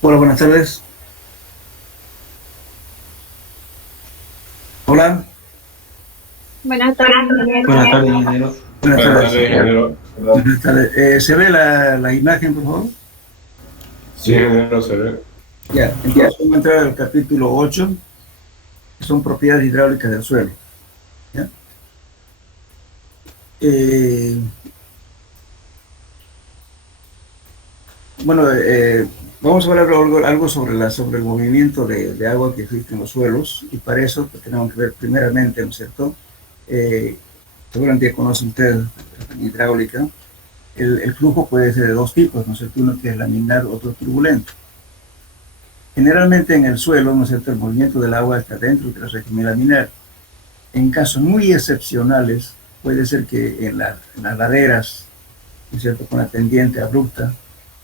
Hola, buenas tardes. Hola. Buenas tardes, ingeniero. Buenas tardes, ingeniero. Buenas Buenas tardes. tardes, ingeniero. ¿Verdad? Buenas tardes. ¿Se ve la imagen, por favor? Sí, ingeniero, se ve. Ya, entonces vamos a entrar al capítulo 8, que son propiedades hidráulicas del suelo. ¿Ya? Eh, bueno, vamos a hablar algo sobre, sobre el movimiento de agua que existe en los suelos, y para eso pues, tenemos que ver primeramente, ¿no es cierto? Eh, Seguramente ya conocen ustedes la hidráulica. El flujo puede ser de dos tipos, ¿no es cierto? Uno que es laminar, otro turbulento. Generalmente en el suelo, ¿no es cierto?, el movimiento del agua está dentro del régimen laminar. En casos muy excepcionales, puede ser que en las laderas, ¿no es cierto?, con la pendiente abrupta,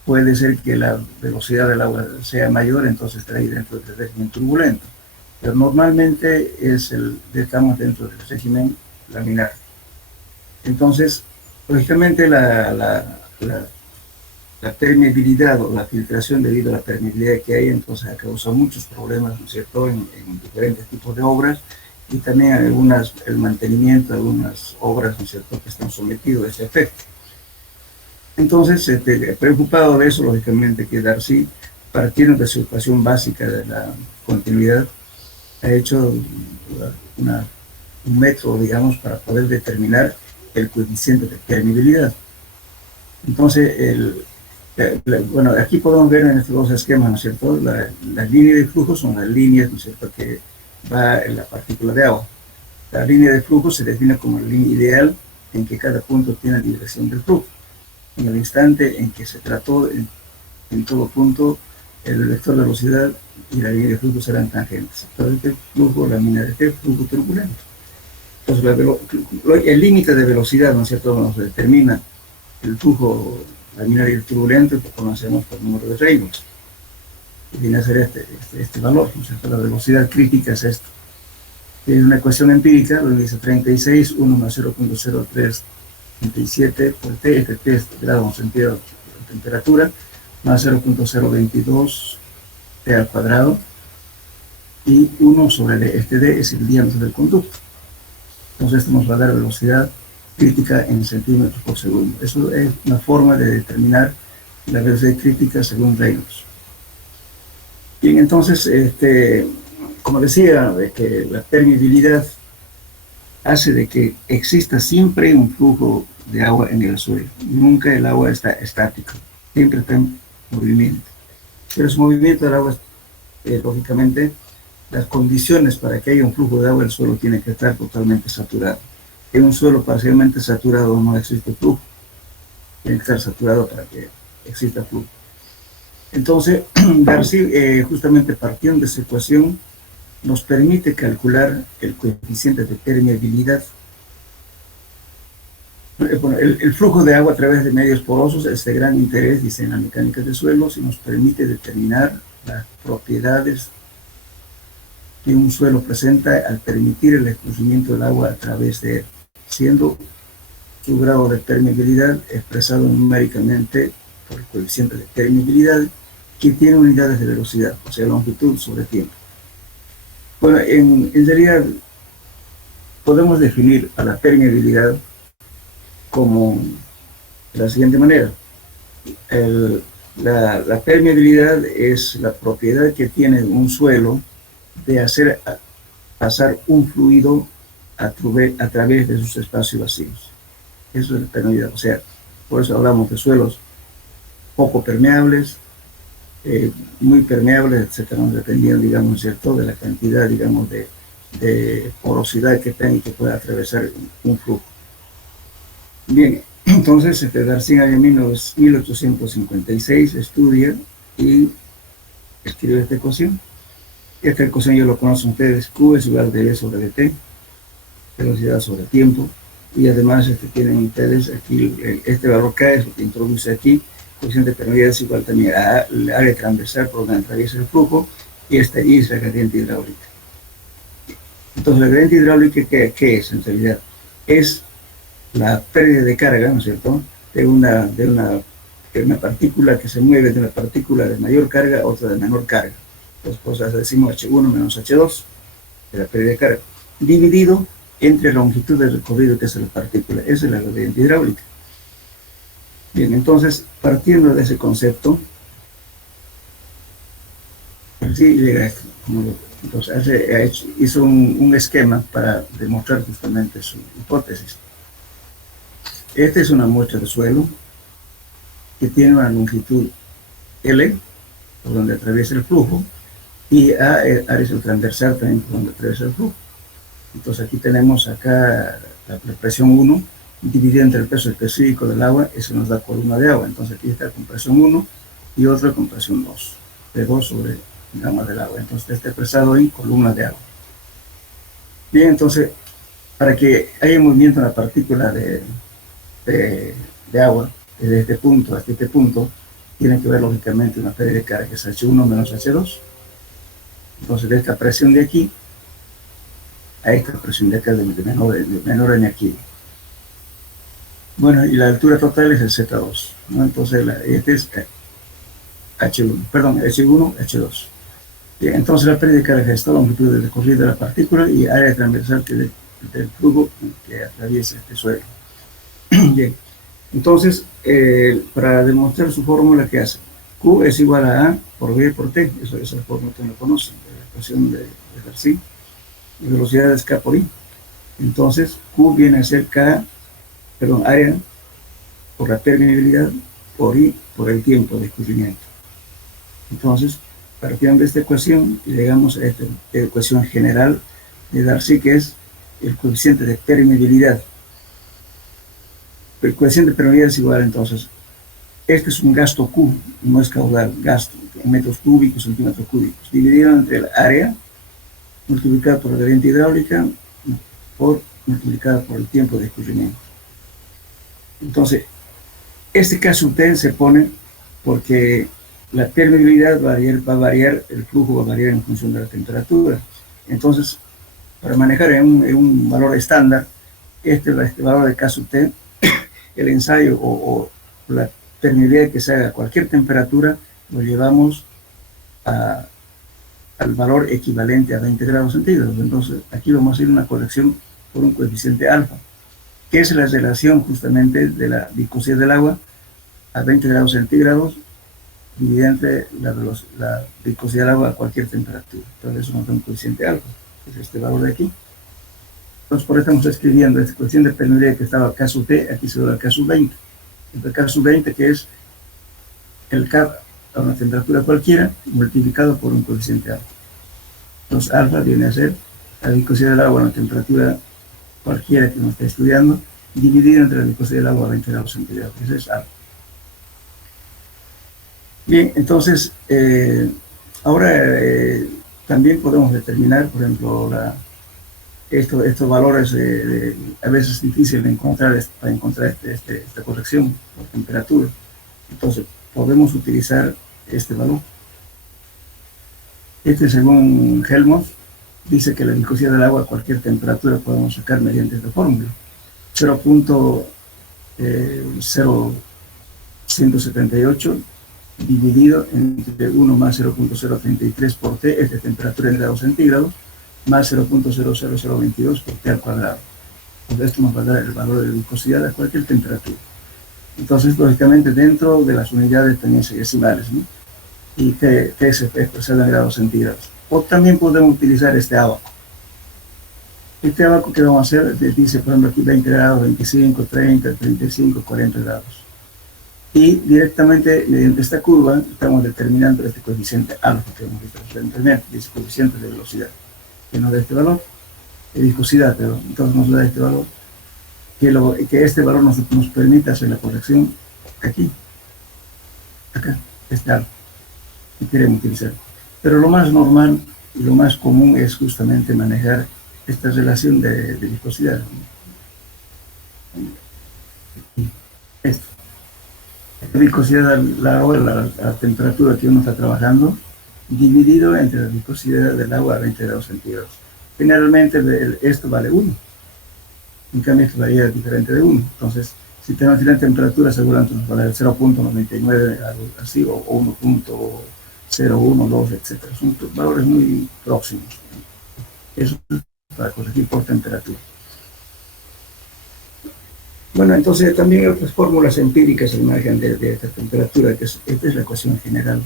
puede ser que la velocidad del agua sea mayor, entonces está ahí dentro del régimen turbulento. Pero normalmente estamos dentro del régimen laminar. Entonces, lógicamente la permeabilidad o la filtración debido a la permeabilidad que hay, entonces ha causado muchos problemas, ¿no es cierto?, en diferentes tipos de obras, y también el mantenimiento de algunas obras, ¿no es cierto?, que están sometidos a ese efecto. Entonces, preocupado de eso, lógicamente, que Darcy, partiendo de su ecuación básica de la continuidad, ha hecho una, un método, digamos, para poder determinar el coeficiente de permeabilidad. Entonces, bueno, aquí podemos ver en estos dos esquemas, ¿no es cierto? Las líneas de flujo son las líneas, ¿no es cierto?, que va en la partícula de agua. La línea de flujo se define como la línea ideal en que cada punto tiene la dirección del flujo. En el instante en que se trató, en todo punto, el vector de velocidad y la línea de flujo serán tangentes. Entonces, el flujo laminar es el flujo turbulento. Entonces, el límite de velocidad, ¿no es cierto?, nos determina el flujo laminar y el turbulento, que conocemos por número de Reynolds. Que viene a ser este valor, ¿no es cierto? La velocidad crítica es esto. Es una ecuación empírica donde dice 36, 1 más 0.0337 por T, este T es grado centígrado de temperatura, más 0.022 T al cuadrado, y 1 sobre D, este D es el diámetro del conducto. Entonces esto nos va a dar velocidad crítica en centímetros por segundo. Eso es una forma de determinar la velocidad crítica según Reynolds. Bien, entonces, como decía, de que la permeabilidad hace de que exista siempre un flujo de agua en el suelo. Nunca el agua está estático, siempre está en movimiento. Pero ese movimiento del agua, lógicamente, las condiciones para que haya un flujo de agua, el suelo tiene que estar totalmente saturado. En un suelo parcialmente saturado no existe flujo, tiene que estar saturado para que exista flujo. Entonces, Darcy, justamente partiendo de esa ecuación, nos permite calcular el coeficiente de permeabilidad. Bueno, el flujo de agua a través de medios porosos es de gran interés, dice, en la mecánica de suelos, y nos permite determinar las propiedades que un suelo presenta al permitir el escurrimiento del agua a través de él, siendo su grado de permeabilidad expresado numéricamente por el coeficiente de permeabilidad, que tiene unidades de velocidad, o sea, longitud sobre tiempo. Bueno, en realidad podemos definir a la permeabilidad como de la siguiente manera. La permeabilidad es la propiedad que tiene un suelo de hacer pasar un fluido a través de sus espacios vacíos. Eso es la permeabilidad. O sea, por eso hablamos de suelos poco permeables, muy permeables, etcétera, dependiendo, digamos, ¿cierto?, de la cantidad, digamos, de porosidad que tenga y que pueda atravesar un flujo. Bien, entonces Darcy en el año 1856 estudia y escribe esta ecuación. Esta ecuación ya lo conocen ustedes: Q es igual a dv sobre dt, velocidad sobre tiempo, y además tienen ustedes aquí este valor K es lo que introduce aquí. Coeficiente de permeabilidad es igual también a el área transversal por donde atraviesa el flujo, y esta I es la gradiente hidráulica. Entonces, la gradiente hidráulica, ¿qué es en realidad? Es la pérdida de carga, ¿no es cierto?, de una una partícula que se mueve de una partícula de mayor carga a otra de menor carga. Entonces, pues decimos H1 menos H2, de la pérdida de carga, dividido entre la longitud de recorrido que es la partícula. Esa es la gradiente hidráulica. Bien, entonces, partiendo de ese concepto, así llega esto. Entonces, hizo un esquema para demostrar justamente su hipótesis. Esta es una muestra de suelo que tiene una longitud L, por donde atraviesa el flujo, y A es el transversal también por donde atraviesa el flujo. Entonces aquí tenemos acá la presión 1, dividida entre el peso específico del agua, eso nos da columna de agua. Entonces aquí está con presión 1 y otra con presión 2, de 2 sobre gama del agua. Entonces está expresado en columna de agua. Bien, entonces, para que haya movimiento en la partícula de agua, desde este punto hasta este punto, tiene que ver lógicamente una pérdida de carga, que es H1 menos H2. Entonces de esta presión de aquí a esta presión de acá de menor energía. Bueno, y la altura total es el Z2, ¿no? Entonces este es H1, H2. Bien, entonces la pérdida de carga es la longitud del recorrido de la partícula y área transversal del flujo que atraviesa este suelo. Bien, entonces para demostrar su fórmula, ¿qué hace? Q es igual a por B por T, esa es la fórmula que no conocen, de la ecuación de Darcy, y velocidad es K por I. Entonces Q viene a ser área por la permeabilidad por I por el tiempo de escurrimiento. Entonces, partiendo de esta ecuación, llegamos a esta ecuación general de Darcy, que es el coeficiente de permeabilidad. El coeficiente de permeabilidad es igual, entonces, este es un gasto Q, no es caudal, gasto, en metros cúbicos, centímetros cúbicos, dividido entre el área, multiplicada por la gradiente hidráulica, multiplicada por el tiempo de escurrimiento. Entonces, este caso T se pone porque la permeabilidad va a variar, el flujo va a variar en función de la temperatura. Entonces, para manejar en un valor estándar, este valor de caso T, el ensayo o la permeabilidad que se haga a cualquier temperatura, lo llevamos al valor equivalente a 20 grados centígrados. Entonces, aquí vamos a hacer una corrección por un coeficiente alfa, que es la relación justamente de la viscosidad del agua a 20 grados centígrados dividida entre la viscosidad del agua a cualquier temperatura. Entonces, eso nos da un coeficiente alfa, que es este valor de aquí. Entonces, por eso estamos escribiendo esta coeficiente de permeabilidad que estaba caso T, aquí se da el caso 20. El caso 20, que es el K a una temperatura cualquiera, multiplicado por un coeficiente alfa. Entonces, alfa viene a ser la viscosidad del agua a una temperatura cualquiera que uno esté estudiando, dividido entre la viscosidad del agua a 20 grados centígrados. Ese es alfa. Bien, entonces, ahora también podemos determinar, por ejemplo, estos valores a veces es difícil de encontrar para encontrar esta corrección por temperatura. Entonces, podemos utilizar este valor. Según Helmholtz, dice que la viscosidad del agua a cualquier temperatura podemos sacar mediante esta fórmula. 0.0178 dividido entre 1 más 0.033 por T, es de temperatura en grados centígrados, más 0.00022 por T al cuadrado. Entonces esto nos va a dar el valor de viscosidad a cualquier temperatura. Entonces, lógicamente, dentro de las unidades también decimales, ¿no? Y T se expresado en grados centígrados. O también podemos utilizar este abaco. Este abaco que vamos a hacer, dice, por ejemplo, aquí 20 grados, 25, 30, 35, 40 grados. Y directamente, mediante esta curva, estamos determinando este coeficiente alfa que hemos visto anteriormente, dice coeficiente de velocidad, que nos da este valor, de viscosidad, pero entonces nos da este valor, que este valor nos permite hacer la corrección aquí, acá, este alfa, que queremos utilizar. Pero lo más normal y lo más común es justamente manejar esta relación de viscosidad. Esto. La viscosidad la temperatura que uno está trabajando, dividido entre la viscosidad del agua a 20 grados centígrados. Generalmente esto vale 1. En cambio, esto varía diferente de 1. Entonces, Si tenemos la temperatura, seguramente nos va a dar 0.99, algo así, o 1.01, 2, etc. Son valores muy próximos. Eso es para corregir por temperatura. Bueno, entonces también hay otras fórmulas empíricas al margen de esta temperatura, que esta es la ecuación general.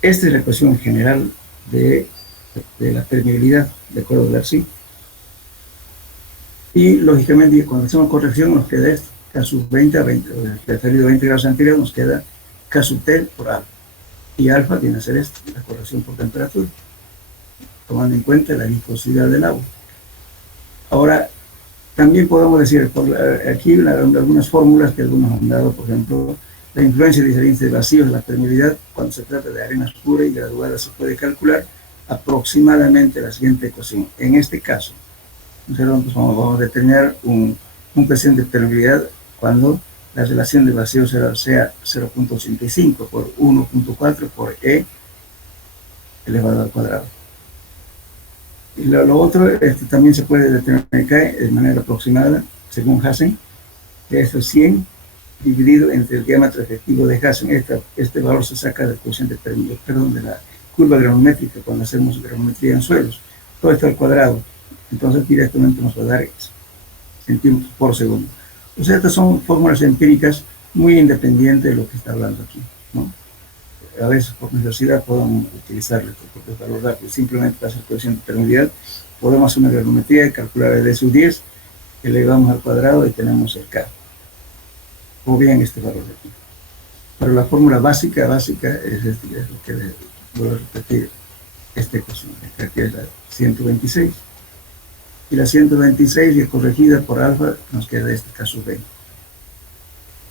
Esta es la ecuación general de la permeabilidad, de acuerdo a Darcy. Y lógicamente, cuando hacemos corrección, nos queda esto: K sub 20 a 20, referido a 20 grados centígrados, nos queda K sub T por alfa. Y alfa viene a ser esto, la corrección por temperatura, tomando en cuenta la viscosidad del agua. Ahora, también podemos decir, aquí algunas fórmulas que algunos han dado, por ejemplo, la influencia diferencia de vacíos en la permeabilidad, cuando se trata de arenas puras y graduadas, se puede calcular aproximadamente la siguiente ecuación. En este caso, nosotros vamos a determinar un coeficiente de permeabilidad cuando la relación de vacío sea 0.85 por 1.4 por E elevado al cuadrado. Y lo otro, también se puede determinar de manera aproximada, según Hassen, que esto es 100 dividido entre el diámetro efectivo de Hassen. Este valor se saca del coeficiente de la curva granulométrica cuando hacemos granulometría en suelos. Todo esto al cuadrado. Entonces directamente nos va a dar centímetros por segundo. O sea, estas son fórmulas empíricas muy independientes de lo que está hablando aquí, ¿no? A veces por necesidad podemos utilizarlo, porque para los datos simplemente hacer coeficiente de permeabilidad, podemos hacer una granulometría y calcular el D sub 10, elevamos al cuadrado y tenemos el K. O bien este valor de aquí. Pero la fórmula básica es lo que voy a repetir, esta ecuación, que es la 126. Y la 126 y corregida por alfa nos queda este K sub 20.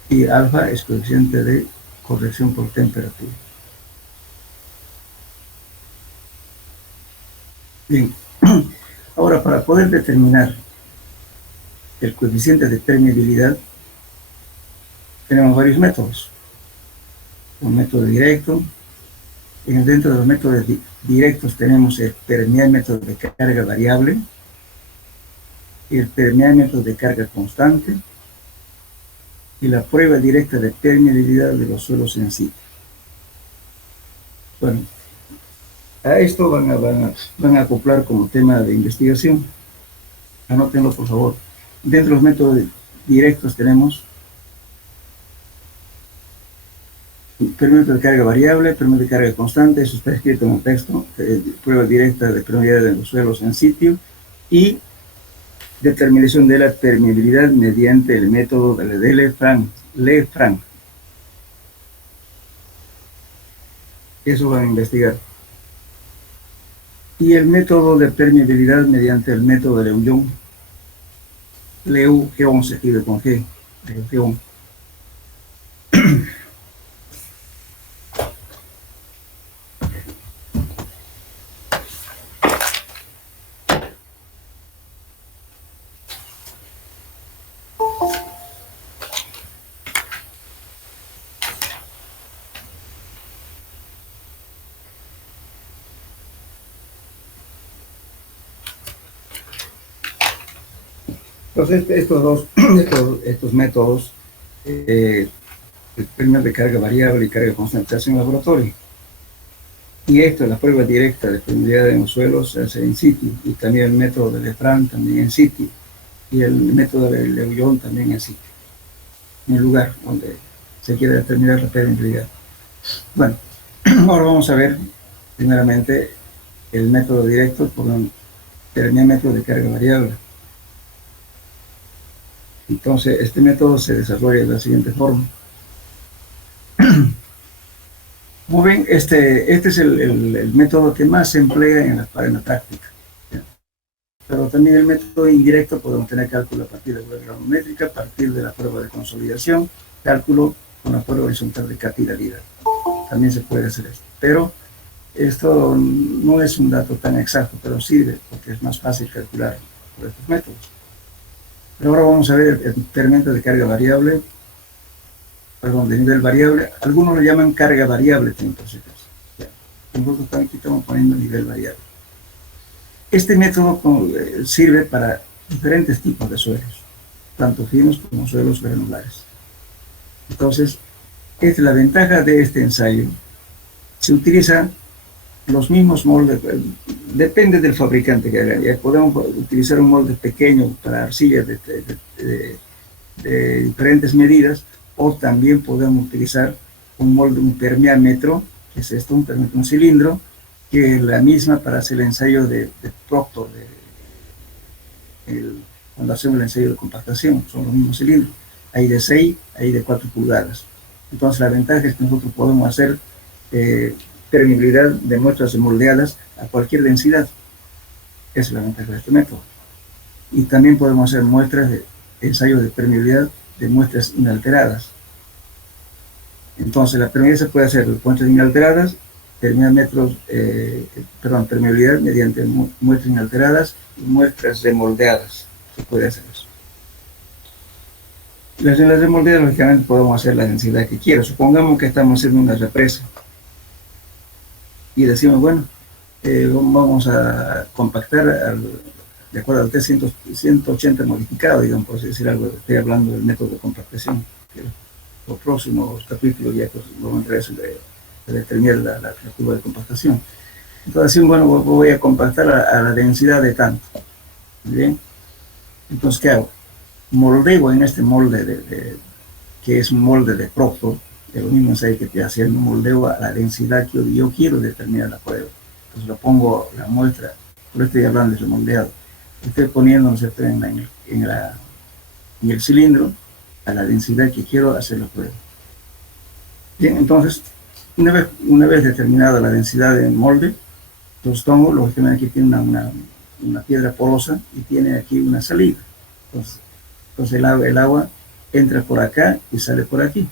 Y alfa es coeficiente de corrección por temperatura. Bien, ahora para poder determinar el coeficiente de permeabilidad tenemos varios métodos. Un método directo. Dentro de los métodos directos tenemos el permeámetro de carga variable, el permeámetro de carga constante y la prueba directa de permeabilidad de los suelos en sí. Bueno, a esto van a acoplar como tema de investigación. Anótenlo, por favor. Dentro de los métodos directos tenemos permeámetro de carga variable, permeámetro de carga constante, eso está escrito en el texto, prueba directa de permeabilidad de los suelos en sitio, y determinación de la permeabilidad mediante el método de Lefranc. Eso van a investigar. Y el método de permeabilidad mediante el método de Leuillon. Leu-Geon se escribe con G. Leu-Geon. Entonces, estos métodos, el permeámetro de carga variable y carga constante, se hacen en laboratorio. Y esto, la prueba directa de permeabilidad en los suelos, se hace en situ. Y también el método de Lefranc también en situ. Y el método de Leuillon también en situ. En el lugar donde se quiere determinar la permeabilidad. Bueno, ahora vamos a ver primeramente el método directo por un permeámetro de carga variable. Entonces, este método se desarrolla de la siguiente forma. Como ven, este es el método que más se emplea en la práctica. Pero también el método indirecto podemos tener cálculo a partir de la granulométrica, a partir de la prueba de consolidación, cálculo con la prueba horizontal de capilaridad. También se puede hacer esto. Pero esto no es un dato tan exacto, pero sirve porque es más fácil calcular por estos métodos. Pero ahora vamos a ver el permeámetro de carga variable, perdón, de nivel variable. Algunos lo llaman carga variable, por si acaso. Nosotros aquí estamos poniendo nivel variable. Este método sirve para diferentes tipos de suelos. tanto finos como suelos granulares. Entonces, esta es la ventaja de este ensayo. Se utilizan los mismos moldes, depende del fabricante que haga. Ya podemos utilizar un molde pequeño para arcillas de diferentes medidas, o también podemos utilizar un molde, un permeámetro, que es esto, un cilindro, que es la misma para hacer el ensayo de Proctor, cuando hacemos el ensayo de compactación, son los mismos cilindros. Hay de 6, hay de 4 pulgadas. Entonces la ventaja es que nosotros podemos hacer permeabilidad de muestras moldeadas a cualquier densidad. Esa es la ventaja de este método. Y también podemos hacer muestras de ensayos de permeabilidad de muestras inalteradas. Entonces la permeabilidad se puede hacer de muestras inalteradas, permeabilidad mediante muestras inalteradas y muestras remoldeadas. Se puede hacer eso. Las remoldeadas, lógicamente, podemos hacer la densidad que quiera. Supongamos que estamos haciendo una represa y decimos, bueno, vamos a compactar de acuerdo al T180 modificado, digamos, por decir algo. Estoy hablando del método de compactación, que los próximos capítulos ya vamos a entrar a eso de determinar la curva de compactación. Entonces, así, bueno, voy a compactar a la densidad de tanto. ¿Bien? Entonces, ¿qué hago? Moldeo en este molde que es un molde de Proctor, de lo mismo ensayo que te hacía, moldeo a la densidad que yo quiero determinar la prueba. Entonces lo pongo la muestra, por esto estoy hablando de moldeado. Estoy poniendo, ¿no es cierto?, en el cilindro a la densidad que quiero hacer la prueba. Bien, entonces, una vez determinada la densidad del molde, los tomo, lógicamente aquí tiene una piedra porosa y tiene aquí una salida. Entonces el agua entra por acá y sale por aquí,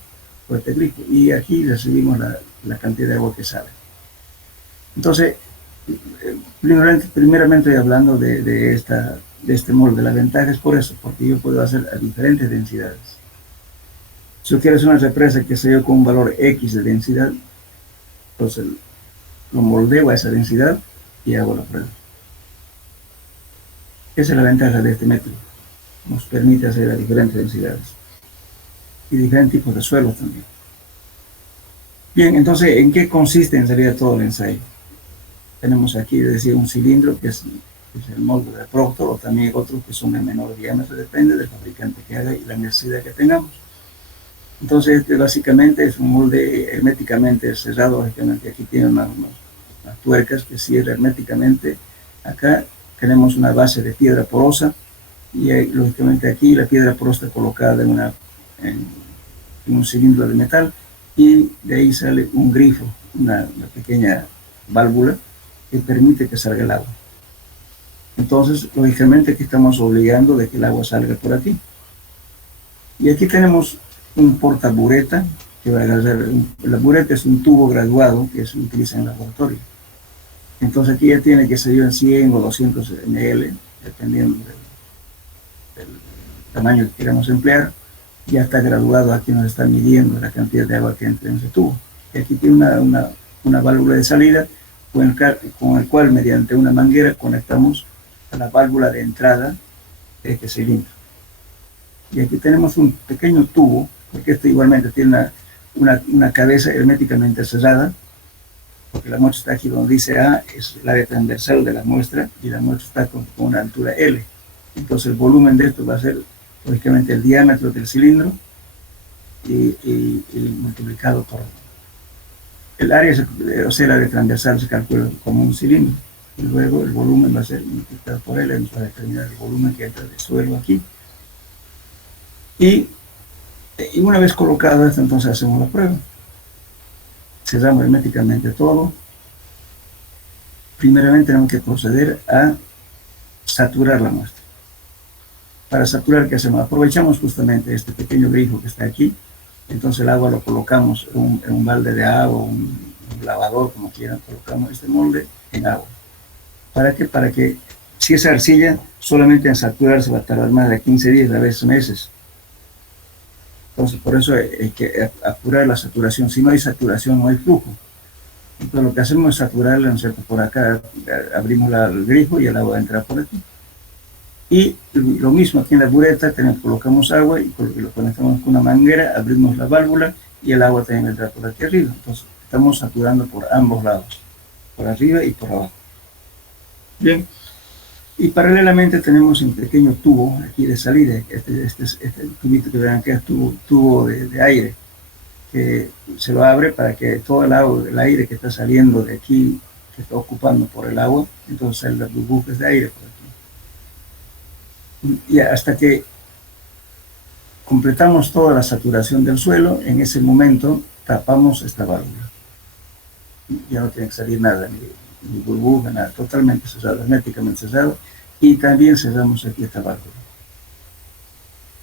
por este grifo, y aquí recibimos la cantidad de agua que sale. Entonces, primeramente hablando de este molde, la ventaja es por eso, porque yo puedo hacer a diferentes densidades. Si yo quiero hacer una represa que se yo con un valor X de densidad, entonces lo moldeo a esa densidad y hago la prueba. Esa es la ventaja de este método. Nos permite hacer a diferentes densidades y diferentes tipos de suelos también. Bien, entonces, ¿en qué consiste en realidad todo el ensayo? Tenemos aquí, decía, un cilindro que es el molde de Proctor, o también otros que son de menor diámetro, depende del fabricante que haga y la necesidad que tengamos. Entonces, básicamente es un molde herméticamente cerrado. Aquí tiene unas tuercas que cierran herméticamente. Acá tenemos una base de piedra porosa y lógicamente aquí la piedra porosa está colocada en un cilindro de metal, y de ahí sale un grifo, una pequeña válvula que permite que salga el agua. Entonces, lógicamente aquí estamos obligando de que el agua salga por aquí. Y aquí tenemos un portabureta que va a agarrar. La bureta es un tubo graduado que se utiliza en el laboratorio. Entonces aquí ya tiene que ser en 100 o 200 ml, dependiendo del tamaño que queramos emplear. Ya está graduado, aquí nos está midiendo la cantidad de agua que entra en ese tubo. Y aquí tiene una válvula de salida con el cual mediante una manguera conectamos a la válvula de entrada de este cilindro. Y aquí tenemos un pequeño tubo, porque esto igualmente tiene una cabeza herméticamente cerrada, porque la muestra está aquí donde dice A, es el área transversal de la muestra, y la muestra está con una altura L. Entonces el volumen de esto va a ser, lógicamente, el diámetro del cilindro y multiplicado por el área, o sea, el área transversal se calcula como un cilindro, y luego el volumen va a ser multiplicado por L para determinar el volumen que entra del suelo aquí. Y una vez colocado esto, entonces hacemos la prueba. Cerramos herméticamente todo. Primeramente tenemos que proceder a saturar la muestra. Para saturar, ¿qué hacemos? Aprovechamos justamente este pequeño grifo que está aquí. Entonces el agua lo colocamos en un balde de agua, un lavador, como quieran, colocamos este molde en agua. ¿Para qué? Para que, si esa arcilla solamente en saturarse va a tardar más de 15 días, a veces meses. Entonces, por eso hay que apurar la saturación. Si no hay saturación, no hay flujo. Entonces, lo que hacemos es saturarla, ¿no es cierto? Por acá abrimos el grifo y el agua entra por aquí. Y lo mismo aquí en la bureta, colocamos agua y lo conectamos con una manguera, abrimos la válvula y el agua también entra por aquí arriba. Entonces estamos saturando por ambos lados, por arriba y por abajo. Bien, y paralelamente tenemos un pequeño tubo aquí de salida, este tubito que ven aquí es tubo de aire, que se lo abre para que todo el aire que está saliendo de aquí, que está ocupando por el agua, entonces salen las burbujas de aire por aquí. Y hasta que completamos toda la saturación del suelo, en ese momento tapamos esta válvula. Ya no tiene que salir nada, ni burbuja, nada, totalmente cerrado, herméticamente cerrado, y también cerramos aquí esta válvula.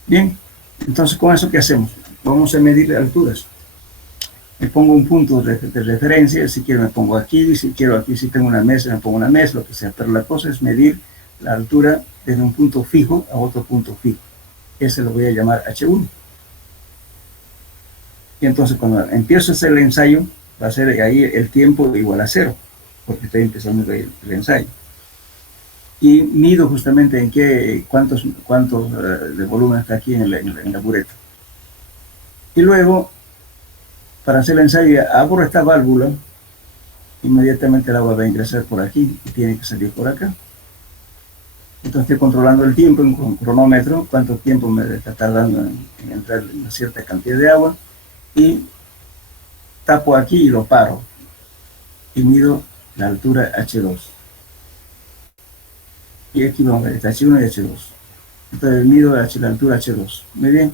Bien, entonces con eso, ¿qué hacemos? Vamos a medir alturas. Me pongo un punto de referencia, si quiero me pongo aquí, si quiero aquí, si tengo una mesa, me pongo una mesa, lo que sea, pero la cosa es medir la altura desde un punto fijo a otro punto fijo. Ese lo voy a llamar H1. Y entonces cuando empiezo a hacer el ensayo, va a ser ahí el tiempo igual a 0, porque estoy empezando el ensayo. Y mido justamente en cuántos de volumen está aquí en la bureta. Y luego, para hacer el ensayo, abro esta válvula, inmediatamente el agua va a ingresar por aquí y tiene que salir por acá. Entonces estoy controlando el tiempo en un cronómetro, cuánto tiempo me está tardando en entrar una cierta cantidad de agua, y tapo aquí y lo paro. Y mido la altura H2. Y aquí vamos a ver, está H1 y H2. Entonces mido la altura H2. Muy bien.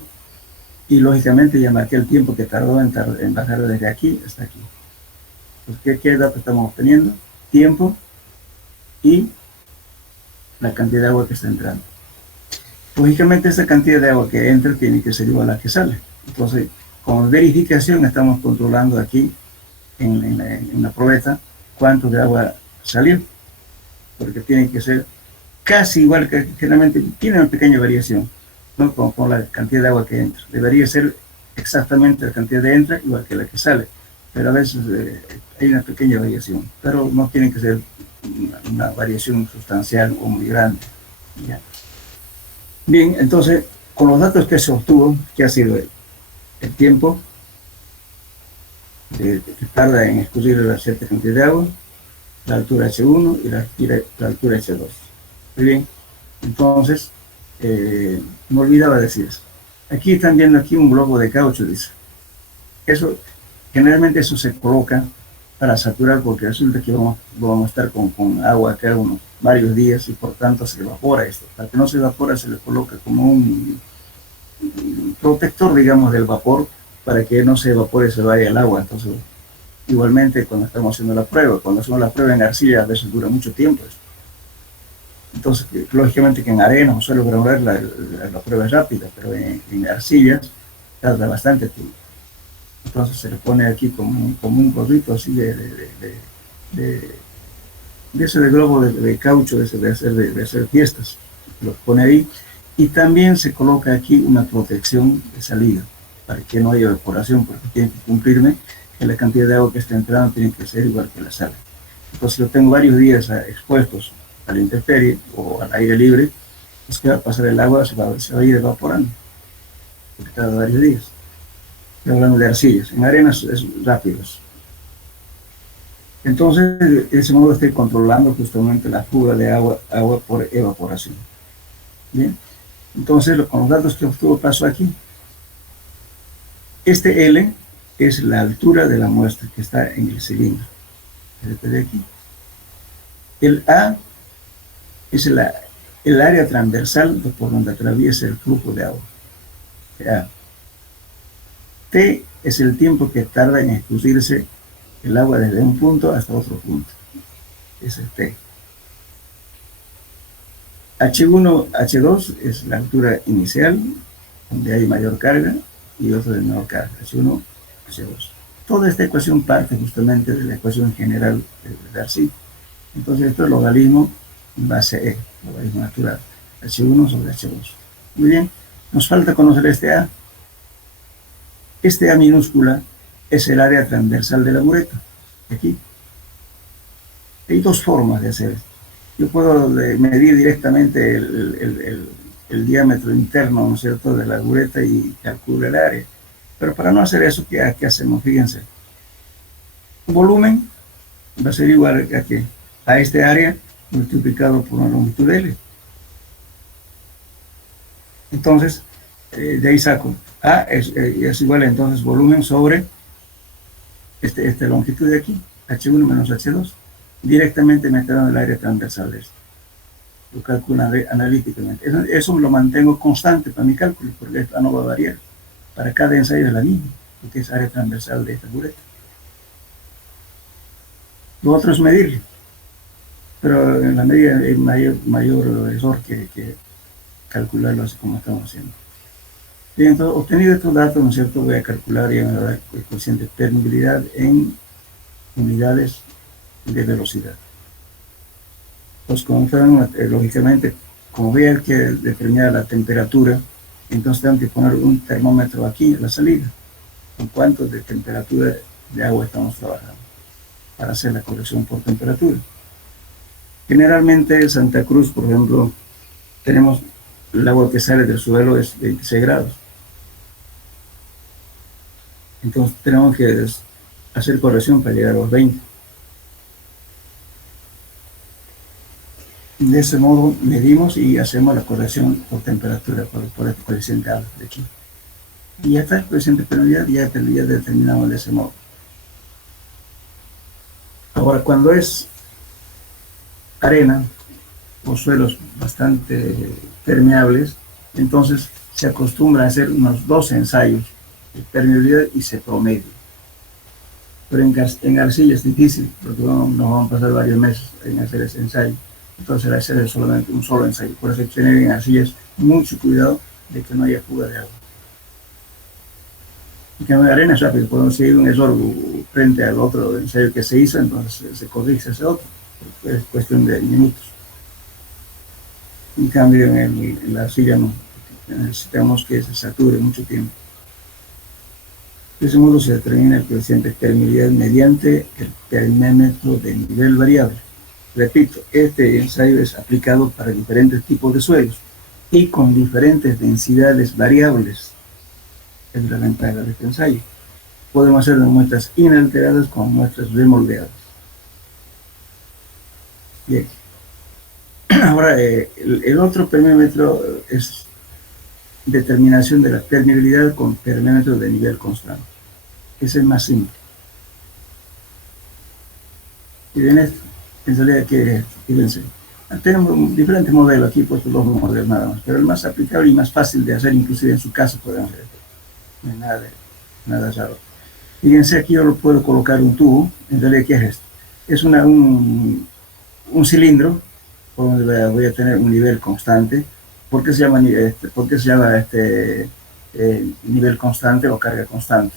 Y lógicamente ya marqué el tiempo que tardó en bajar desde aquí hasta aquí. Pues, ¿qué dato estamos obteniendo? Tiempo y la cantidad de agua que está entrando. Lógicamente esa cantidad de agua que entra tiene que ser igual a la que sale. Entonces, con verificación estamos controlando aquí en la probeta cuánto de agua salió, porque tiene que ser casi igual, que generalmente tiene una pequeña variación, ¿no? con la cantidad de agua que entra. Debería ser exactamente la cantidad de entra igual que la que sale, pero a veces hay una pequeña variación, pero no tiene que ser una variación sustancial o muy grande. ¿Ya? Bien, entonces, con los datos que se obtuvo, ¿qué ha sido el tiempo que tarda en escurrir la cierta cantidad de agua, la altura H1 y la altura H2? Muy bien, entonces, me olvidaba decir eso. Aquí están viendo aquí un globo de caucho, dice. Generalmente eso se coloca para saturar, porque resulta que vamos a estar con agua acá varios días y por tanto se evapora esto. Para que no se evapora se le coloca como un protector, digamos, del vapor, para que no se evapore y se vaya el agua. Entonces, igualmente cuando estamos haciendo la prueba, cuando hacemos la prueba en arcilla a veces dura mucho tiempo esto. Entonces, lógicamente que en arena o suelo granular la prueba es rápida, pero en arcillas tarda bastante tiempo. Entonces se le pone aquí como un gorrito así de ese de globo de caucho, de hacer fiestas. Lo pone ahí. Y también se coloca aquí una protección de salida, para que no haya evaporación, porque tiene que cumplirme que la cantidad de agua que está entrando tiene que ser igual que la sal. Entonces, si lo tengo varios días expuestos a la intemperie o al aire libre, es que va a pasar el agua, se va a ir evaporando, porque tarda varios días. Estoy hablando de arcillas, en arenas es rápido. Entonces, de ese modo estoy controlando justamente la fuga de agua por evaporación. Bien, entonces con los datos que obtuvo pasó aquí. Este L es la altura de la muestra que está en el cilindro. De aquí. El A es el área transversal por donde atraviesa el flujo de agua. A. T es el tiempo que tarda en escurrirse el agua desde un punto hasta otro punto. Ese es T. H1, H2 es la altura inicial, donde hay mayor carga, y otro de menor carga, H1, H2. Toda esta ecuación parte justamente de la ecuación general de Darcy. Entonces esto es logaritmo base E, logaritmo natural, H1 sobre H2. Muy bien, nos falta conocer este A. Este A minúscula es el área transversal de la bureta, aquí. Hay dos formas de hacer esto. yo puedo medir directamente el diámetro interno, ¿no es cierto?, de la bureta y calculo el área. Pero para no hacer eso, ¿qué hacemos? Fíjense, volumen va a ser igual a este área multiplicado por una longitud L. Entonces, de ahí saco A es igual a entonces volumen sobre esta longitud de aquí, H1 menos H2. Directamente me está dando el área transversal de esto. Lo calculo analíticamente. Eso lo mantengo constante para mi cálculo, porque esto no va a variar. Para cada ensayo es la misma, porque es área transversal de esta bureta. Lo otro es medirlo, pero en la medida hay mayor error que calcularlo así como estamos haciendo. Bien, entonces, obtenido estos datos, ¿no es cierto?, voy a calcular y a dar el coeficiente de permeabilidad en unidades de velocidad. Pues lógicamente, como voy a que determinar la temperatura, entonces tengo que poner un termómetro aquí en la salida, con cuánto de temperatura de agua estamos trabajando, para hacer la corrección por temperatura. Generalmente en Santa Cruz, por ejemplo, tenemos el agua que sale del suelo es 26 grados. Entonces tenemos que hacer corrección para llegar a los 20. De ese modo medimos y hacemos la corrección por temperatura, por el coeficiente de aquí. Y ya está el coeficiente de permeabilidad, ya determinamos de ese modo. Ahora, cuando es arena o suelos bastante permeables, entonces se acostumbra a hacer unos 2 ensayos de permeabilidad y se promedia. Pero en arcilla es difícil, porque nos vamos a pasar varios meses en hacer ese ensayo. Entonces hacer es solamente un solo ensayo. Por eso hay que tener en arcillas mucho cuidado de que no haya fuga de agua. Y que en arena es rápido, podemos seguir un error frente al otro ensayo que se hizo, entonces se corrige ese otro. Es cuestión de minutos. En cambio, en la arcilla no, necesitamos que se sature mucho tiempo. De ese modo se determina el coeficiente de permeabilidad mediante el termómetro de nivel variable. Repito, este ensayo es aplicado para diferentes tipos de suelos y con diferentes densidades variables. Es la ventaja de este ensayo. Podemos hacer muestras inalteradas con muestras remoldeadas. Bien. Ahora, el otro permeómetro es determinación de la permeabilidad con permeómetro de nivel constante. Ese es más simple. Y bien, esto, en realidad, ¿qué es esto? Fíjense. Tenemos diferentes modelos aquí, puestos 2 modelos nada más, pero el más aplicable y más fácil de hacer, inclusive en su casa, podemos hacer esto. No hay nada raro. Fíjense, aquí yo lo puedo colocar un tubo. En realidad, ¿qué es esto? Es un cilindro por donde voy a tener un nivel constante. ¿Por qué se llama nivel constante o carga constante?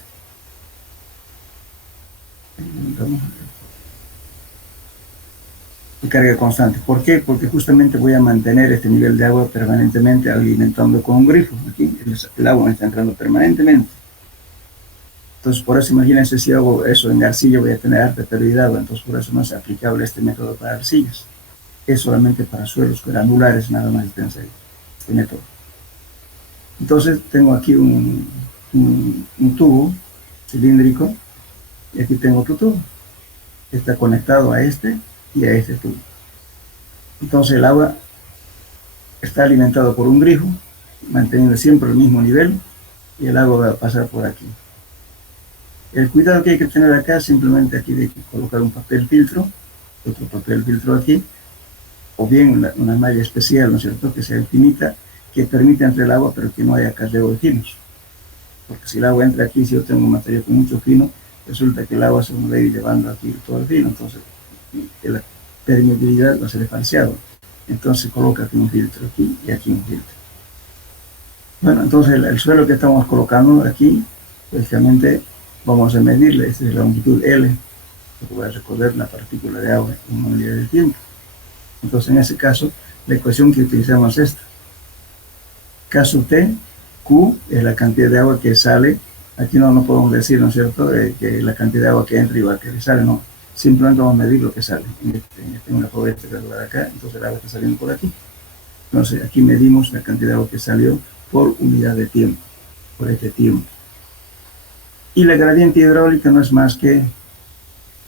Carga constante. ¿Por qué? Porque justamente voy a mantener este nivel de agua permanentemente alimentando con un grifo. Aquí el agua me está entrando permanentemente. Entonces, por eso imagínense, si hago eso en arcilla voy a tener harta pérdida de agua. Entonces, por eso no es aplicable este método para arcillas. Es solamente para suelos granulares nada más este método. Entonces, tengo aquí un tubo cilíndrico y aquí tengo otro tubo. Está conectado a este y a este tubo. Entonces el agua está alimentado por un grifo, manteniendo siempre el mismo nivel, y el agua va a pasar por aquí. El cuidado que hay que tener acá, simplemente aquí hay que colocar un papel filtro, otro papel filtro aquí, o bien una malla especial, ¿no es cierto?, que sea finita, que permita entrar el agua, pero que no haya acarreo de finos. Porque si el agua entra aquí, si yo tengo un material con mucho fino, resulta que el agua se me va a ir llevando aquí todo el fino, entonces la permeabilidad va a ser falseado. Entonces coloca aquí un filtro aquí y aquí un filtro. Bueno, entonces el suelo que estamos colocando aquí, precisamente vamos a medirle, esta es la longitud L, porque voy a recorrer la partícula de agua en una unidad de tiempo. Entonces en ese caso, la ecuación que utilizamos es esta. K sub T, Q es la cantidad de agua que sale. Aquí no podemos decir, ¿no es cierto?, que la cantidad de agua que entra igual que sale, no. simplemente vamos a medir lo que sale. En una prueba de acá, entonces el agua está saliendo por aquí. Entonces aquí medimos la cantidad de agua que salió por unidad de tiempo, por este tiempo. Y la gradiente hidráulica no es más que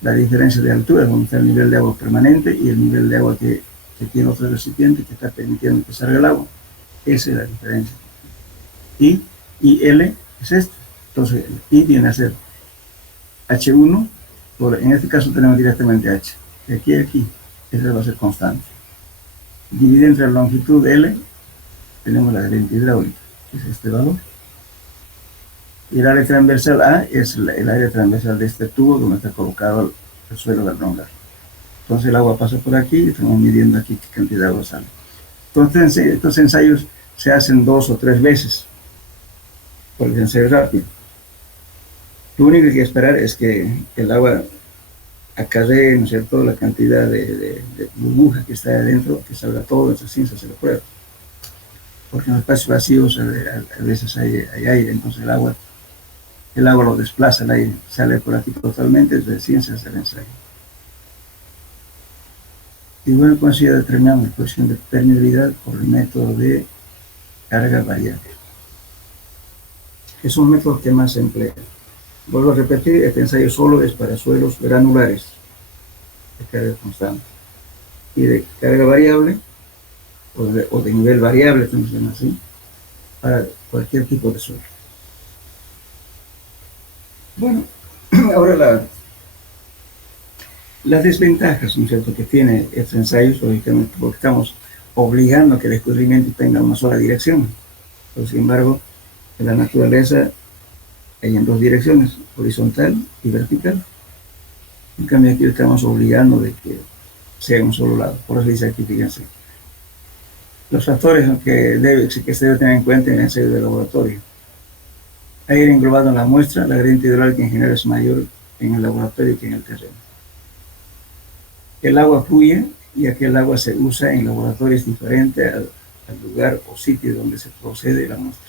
la diferencia de altura, donde está el nivel de agua permanente y el nivel de agua que tiene otro recipiente que está permitiendo que salga el agua. Esa es la diferencia. Y L es esto. Entonces, I viene a ser H1, en este caso tenemos directamente H. De aquí a aquí, esa va a ser constante. Divide entre la longitud L, tenemos la gradiente hidráulica, que es este valor. Y el área transversal A es el área transversal de este tubo donde está colocado el suelo del alongar. Entonces el agua pasa por aquí y estamos midiendo aquí qué cantidad de agua sale. Entonces estos ensayos se hacen 2 o 3 veces por el ensayo rápido. Lo único que hay que esperar es que el agua acarree, ¿no es cierto?, la cantidad de burbujas que está adentro, que salga todo, esa ciencia se lo prueba. Porque en los espacios vacíos a veces hay aire, entonces el agua lo desplaza, el aire sale por aquí totalmente, desde ciencias del ensayo. Y bueno, con eso ya determinamos la coeficiente de permeabilidad por el método de carga variable. Es un método que más se emplea. Vuelvo a repetir, este ensayo solo es para suelos granulares de carga constante. Y de carga variable, o de nivel variable, también así, para cualquier tipo de suelo. Bueno, ahora las desventajas, ¿no es cierto?, que tiene estos ensayos, lógicamente, porque estamos obligando a que el escurrimiento tenga una sola dirección. Pero, sin embargo, en la naturaleza hay en 2 direcciones, horizontal y vertical. En cambio, aquí estamos obligando de que sea en un solo lado. Por eso dice aquí, fíjense, los factores que se debe tener en cuenta en el ensayo de laboratorio. Aire englobado en la muestra, la gradiente hidráulica en general es mayor en el laboratorio que en el terreno. El agua fluye, ya que el agua se usa en laboratorios diferentes al lugar o sitio donde se procede la muestra.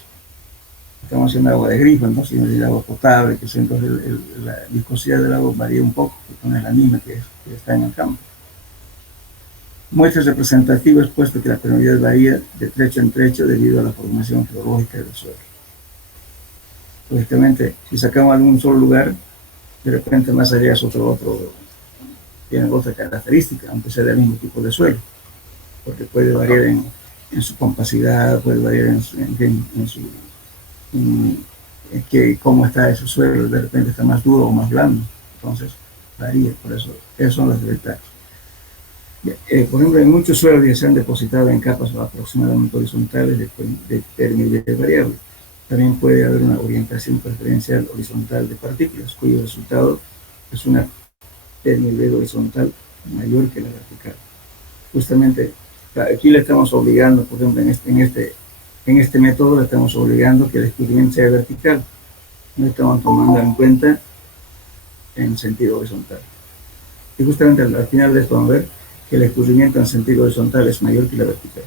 Estamos haciendo agua de grifo, entonces el agua potable, que entonces la viscosidad del agua varía un poco, porque no es la misma que está en el campo. Muestras representativas, puesto que la permeabilidad varía de trecho en trecho debido a la formación geológica del suelo. Lógicamente, si sacamos algún solo lugar, de repente más allá es tiene otra característica, aunque sea del mismo tipo de suelo, porque puede variar en su compacidad, puede variar cómo está ese suelo, de repente está más duro o más blando, entonces varía, por eso, esas son las desventajas. Por ejemplo, en muchos suelos ya se han depositado en capas aproximadamente horizontales de permeabilidad variable. También puede haber una orientación preferencial horizontal de partículas, cuyo resultado es una permeabilidad horizontal mayor que la vertical. Justamente aquí le estamos obligando, por ejemplo, en este método le estamos obligando que el escurrimiento sea vertical. No estamos tomando en cuenta en sentido horizontal. Y justamente al final de esto vamos a ver que el escurrimiento en sentido horizontal es mayor que la vertical.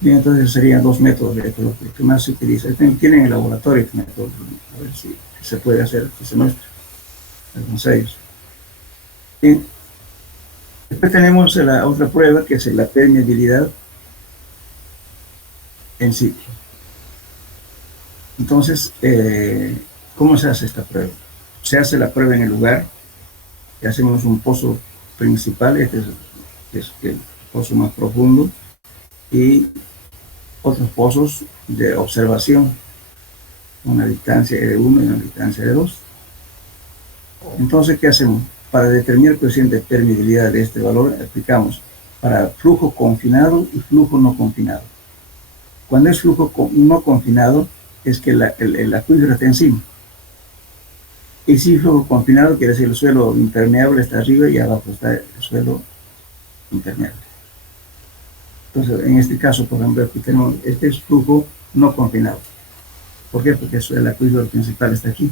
Bien, entonces serían 2 métodos de esto, lo que más se utiliza. Tienen en el laboratorio este método, a ver si se puede hacer, si se muestra, algunos ensayos. Bien. Después tenemos la otra prueba, que es la permeabilidad en sitio. Entonces, ¿cómo se hace esta prueba? Se hace la prueba en el lugar, y hacemos un pozo principal, este es el pozo más profundo, y otros pozos de observación, una distancia de 1 y una distancia de 2. Entonces, ¿qué hacemos? Para determinar el coeficiente de permeabilidad de este valor, aplicamos para flujo confinado y flujo no confinado. Cuando es flujo no confinado, es que el acuífero está encima. Y si flujo confinado, quiere decir el suelo impermeable está arriba y abajo está el suelo impermeable. Entonces, en este caso, por ejemplo, aquí tenemos, este es flujo no confinado. ¿Por qué? Porque el acuífero principal está aquí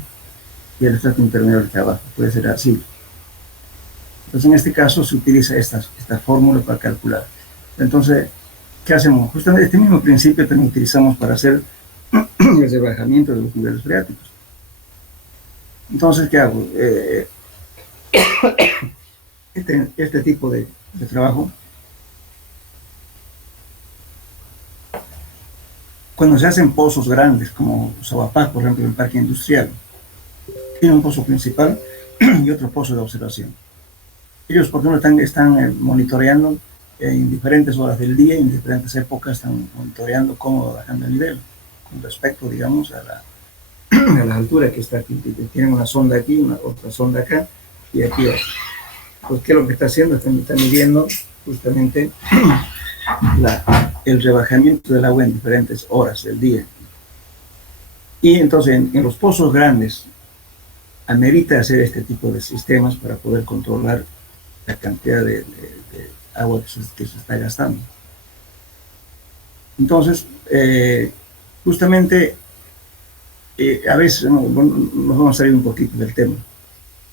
y el estrato impermeable está abajo. Puede ser así. Entonces, en este caso, se utiliza esta fórmula para calcular. Entonces, ¿qué hacemos? Justamente este mismo principio también utilizamos para hacer el rebajamiento de los niveles freáticos. Entonces, ¿qué hago? Este tipo de trabajo, cuando se hacen pozos grandes, como Sabapás, por ejemplo, en el parque industrial, tiene un pozo principal y otro pozo de observación. Ellos, por ejemplo, están monitoreando en diferentes horas del día, en diferentes épocas, están monitoreando cómo va bajando el nivel, con respecto, digamos, a la altura que está aquí. Tienen una sonda aquí, otra sonda acá, y aquí otro. Pues, ¿qué es lo que está haciendo? Está midiendo justamente el rebajamiento del agua en diferentes horas del día. Y entonces, en los pozos grandes, amerita hacer este tipo de sistemas para poder controlar la cantidad de agua que se está gastando. Entonces, justamente, a veces nos vamos a salir un poquito del tema.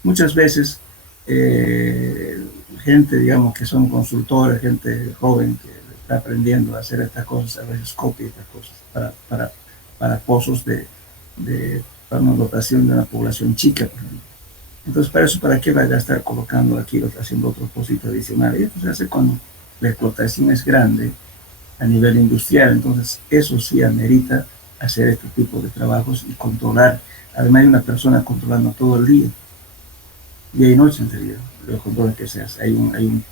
Muchas veces, gente, digamos, que son consultores, gente joven que está aprendiendo a hacer estas cosas, a veces copia estas cosas para pozos para una dotación de una población chica, por ejemplo. Entonces, ¿para qué va a estar colocando aquí, haciendo otro pocito adicional? Y esto se hace cuando la explotación es grande a nivel industrial. Entonces, eso sí amerita hacer este tipo de trabajos y controlar. Además, hay una persona controlando todo el día, día y noche en realidad, los controles que se hace. Hay un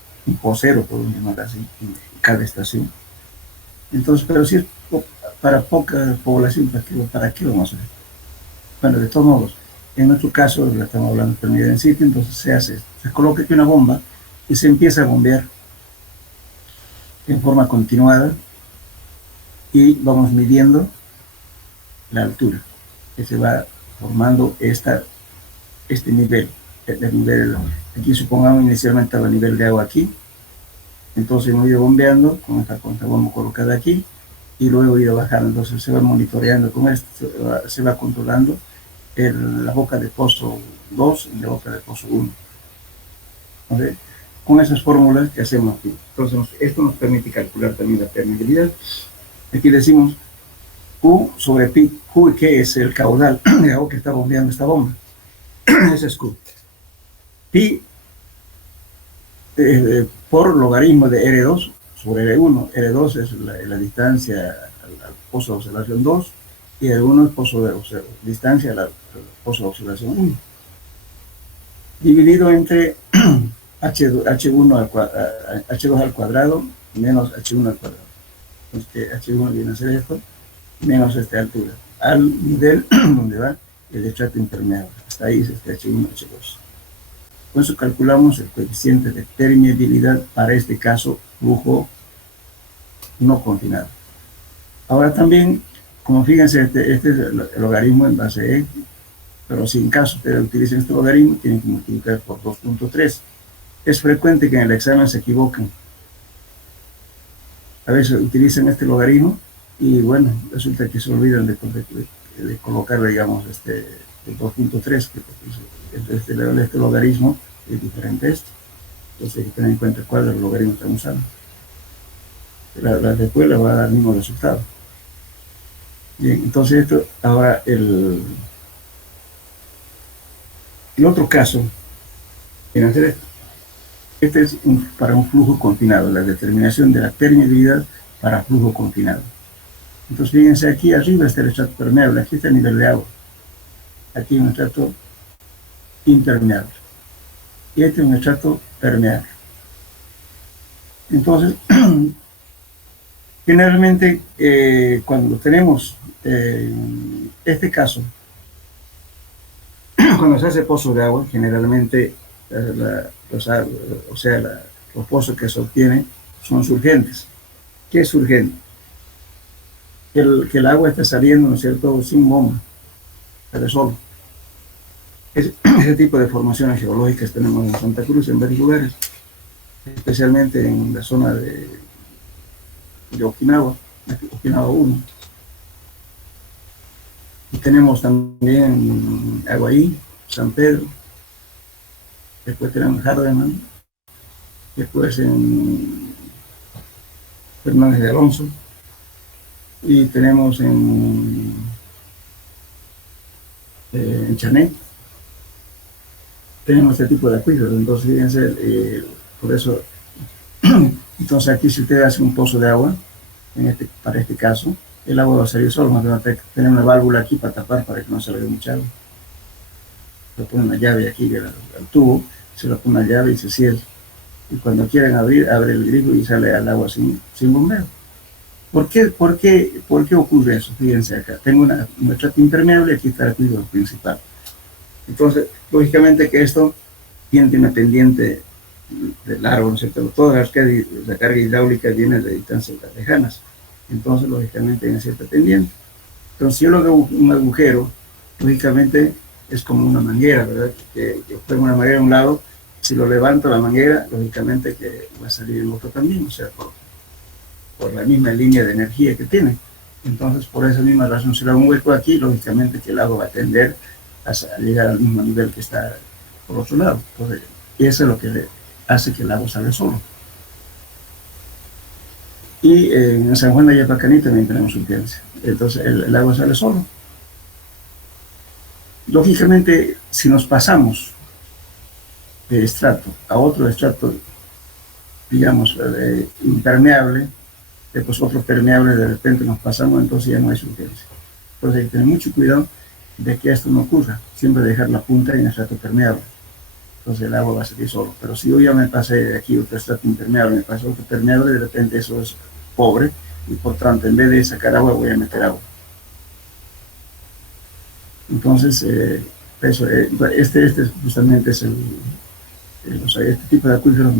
vocero, podemos llamar así, en cada estación. Entonces, pero si es para poca población, ¿para qué lo vamos a hacer? Bueno, de todos modos, en nuestro caso, estamos hablando de terminal en sitio, entonces se coloca aquí una bomba y se empieza a bombear en forma continuada y vamos midiendo la altura que se va formando este nivel. Aquí supongamos inicialmente estaba el nivel de agua aquí, entonces hemos ido bombeando con esta bomba colocada aquí y luego ido bajando, entonces se va monitoreando con esto, se va controlando la boca de pozo 2 y la boca de pozo 1. ¿Okay? Con esas fórmulas que hacemos aquí. Entonces, esto nos permite calcular también la permeabilidad. Aquí decimos Q sobre pi. Q, que es el caudal de agua que está bombeando esta bomba. Ese es Q. Pi por logaritmo de R2 sobre R1. R2 es la distancia al pozo de observación 2 y R1 es pozo de distancia al pozo de observación 1. Dividido entre H2 al cuadrado menos H1 al cuadrado. Entonces, H1 viene a ser esto, menos esta altura, al nivel donde va el estrato impermeable. Hasta ahí es este H1, H2. Con eso calculamos el coeficiente de permeabilidad para este caso flujo no confinado. Ahora también, como fíjense, este es el logaritmo en base E, pero si en caso ustedes utilicen este logaritmo, tienen que multiplicar por 2.3. Es frecuente que en el examen se equivoquen. A veces utilizan este logaritmo y bueno, resulta que se olvidan de colocar, digamos, el 2.3, que este logaritmo es diferente a este. Entonces hay que tener en cuenta cuál de los logaritmos están usando. Después le va a dar el mismo resultado. Bien, entonces esto, ahora el otro caso viene a ser esto. Este es para un flujo confinado, la determinación de la permeabilidad para flujo confinado. Entonces fíjense, aquí arriba está el estrato permeable, aquí está el nivel de agua. Aquí hay un estrato impermeable. Y este es un estrato permeable. Entonces, generalmente cuando tenemos este caso, cuando se hace pozo de agua, generalmente los pozos que se obtienen son surgentes. ¿Qué es surgente? Que el agua está saliendo, ¿no es cierto?, sin bomba, sale solo. Ese tipo de formaciones geológicas tenemos en Santa Cruz, en varios lugares, especialmente en la zona de Okinawa, Okinawa 1. Y tenemos también Aguaí, San Pedro, después tenemos Hardeman, después en Fernández de Alonso, y tenemos en Chané, tenemos este tipo de acuíferos. Entonces, fíjense, por eso, entonces aquí si usted hace un pozo de agua, para este caso, el agua va a salir solo, no va a tener una válvula aquí para tapar para que no salga mucha agua. Le pone una llave aquí al tubo, se le pone una llave y se cierra. Y cuando quieren abrir, abre el grifo y sale al agua sin bombeo. ¿Por qué ocurre eso? Fíjense acá, tengo un estrato impermeable y aquí está el acuífero principal. Entonces, lógicamente que esto tiene una pendiente de largo, ¿no es cierto? Toda la carga hidráulica viene de distancias lejanas. Entonces, lógicamente, hay una cierta pendiente. Entonces, si yo lo hago un agujero, lógicamente es como una manguera, ¿verdad? Que yo pongo una manguera a un lado, si lo levanto la manguera, lógicamente que va a salir el otro también, o sea, por la misma línea de energía que tiene. Entonces, por esa misma razón, si le hago un hueco aquí, lógicamente que el agua va a tender a llegar al mismo nivel que está por otro lado. Entonces, eso es lo que hace que el agua salga solo. Y en San Juan de Yapacaní también tenemos urgencia. Entonces, el agua sale solo. Lógicamente, si nos pasamos de estrato a otro estrato, digamos, impermeable, después otro permeable, de repente nos pasamos, entonces ya no hay urgencia. Entonces hay que tener mucho cuidado de que esto no ocurra. Siempre dejar la punta en estrato permeable. Entonces el agua va a salir solo. Pero si yo ya me pasé de aquí otro estrato impermeable, me pasé otro permeable, de repente eso es pobre y por tanto en vez de sacar agua voy a meter agua. Entonces, este justamente es o sea, este tipo de acuíferos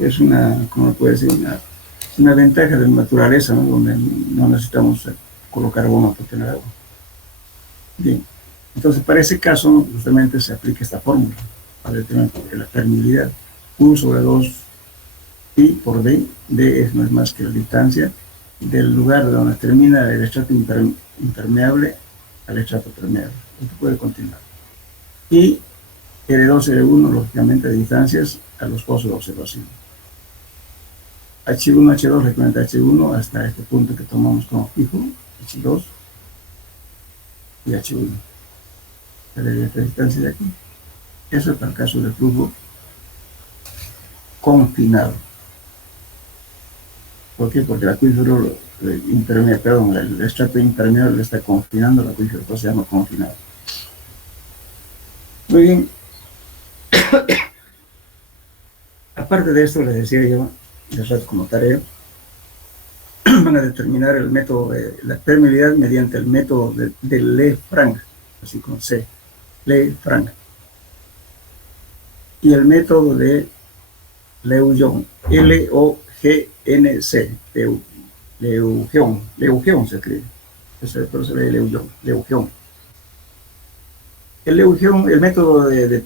es una, ¿cómo puede decir? Una ventaja de la naturaleza, ¿no? Donde no necesitamos colocar bomba para tener agua. Bien, entonces para ese caso justamente se aplica esta fórmula para determinar la permeabilidad. U sobre 2 pi por D, D no es más que la distancia del lugar donde termina el estrato impermeable al estrato permeable. Esto puede continuar. Y L2, L1, lógicamente, de distancias a los pozos de observación. H1, H2, recuerda H1 hasta este punto que tomamos como fijo, H2 y H1. Esta distancia de aquí. Eso es para el caso del flujo confinado. ¿Por qué? Porque el acuífero el estrato impermeable está confinando el acuífero, entonces se llama confinado. Muy bien. Aparte de esto, les decía yo, como tarea, van a determinar el método de la permeabilidad mediante el método de Le-Frank, así con C, Le-Frank. Y el método de Lejeune, L-O-G-N-C, Lejeune se escribe, pero se lee Lejeune. El método de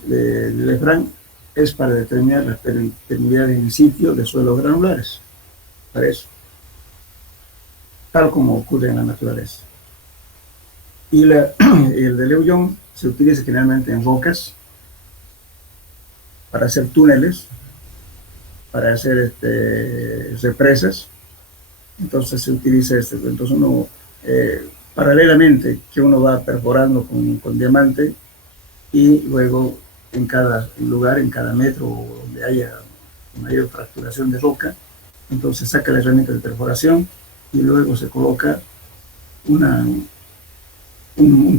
Le-Frank es para determinar las permeabilidades en sitio de suelos granulares, para eso, tal como ocurre en la naturaleza. Y el de Lejeune se utiliza generalmente en rocas, para hacer túneles, para hacer represas. Entonces se utiliza entonces uno, paralelamente, que uno va perforando con diamante y luego en cada lugar, en cada metro donde haya mayor fracturación de roca, entonces saca la herramienta de perforación y luego se coloca un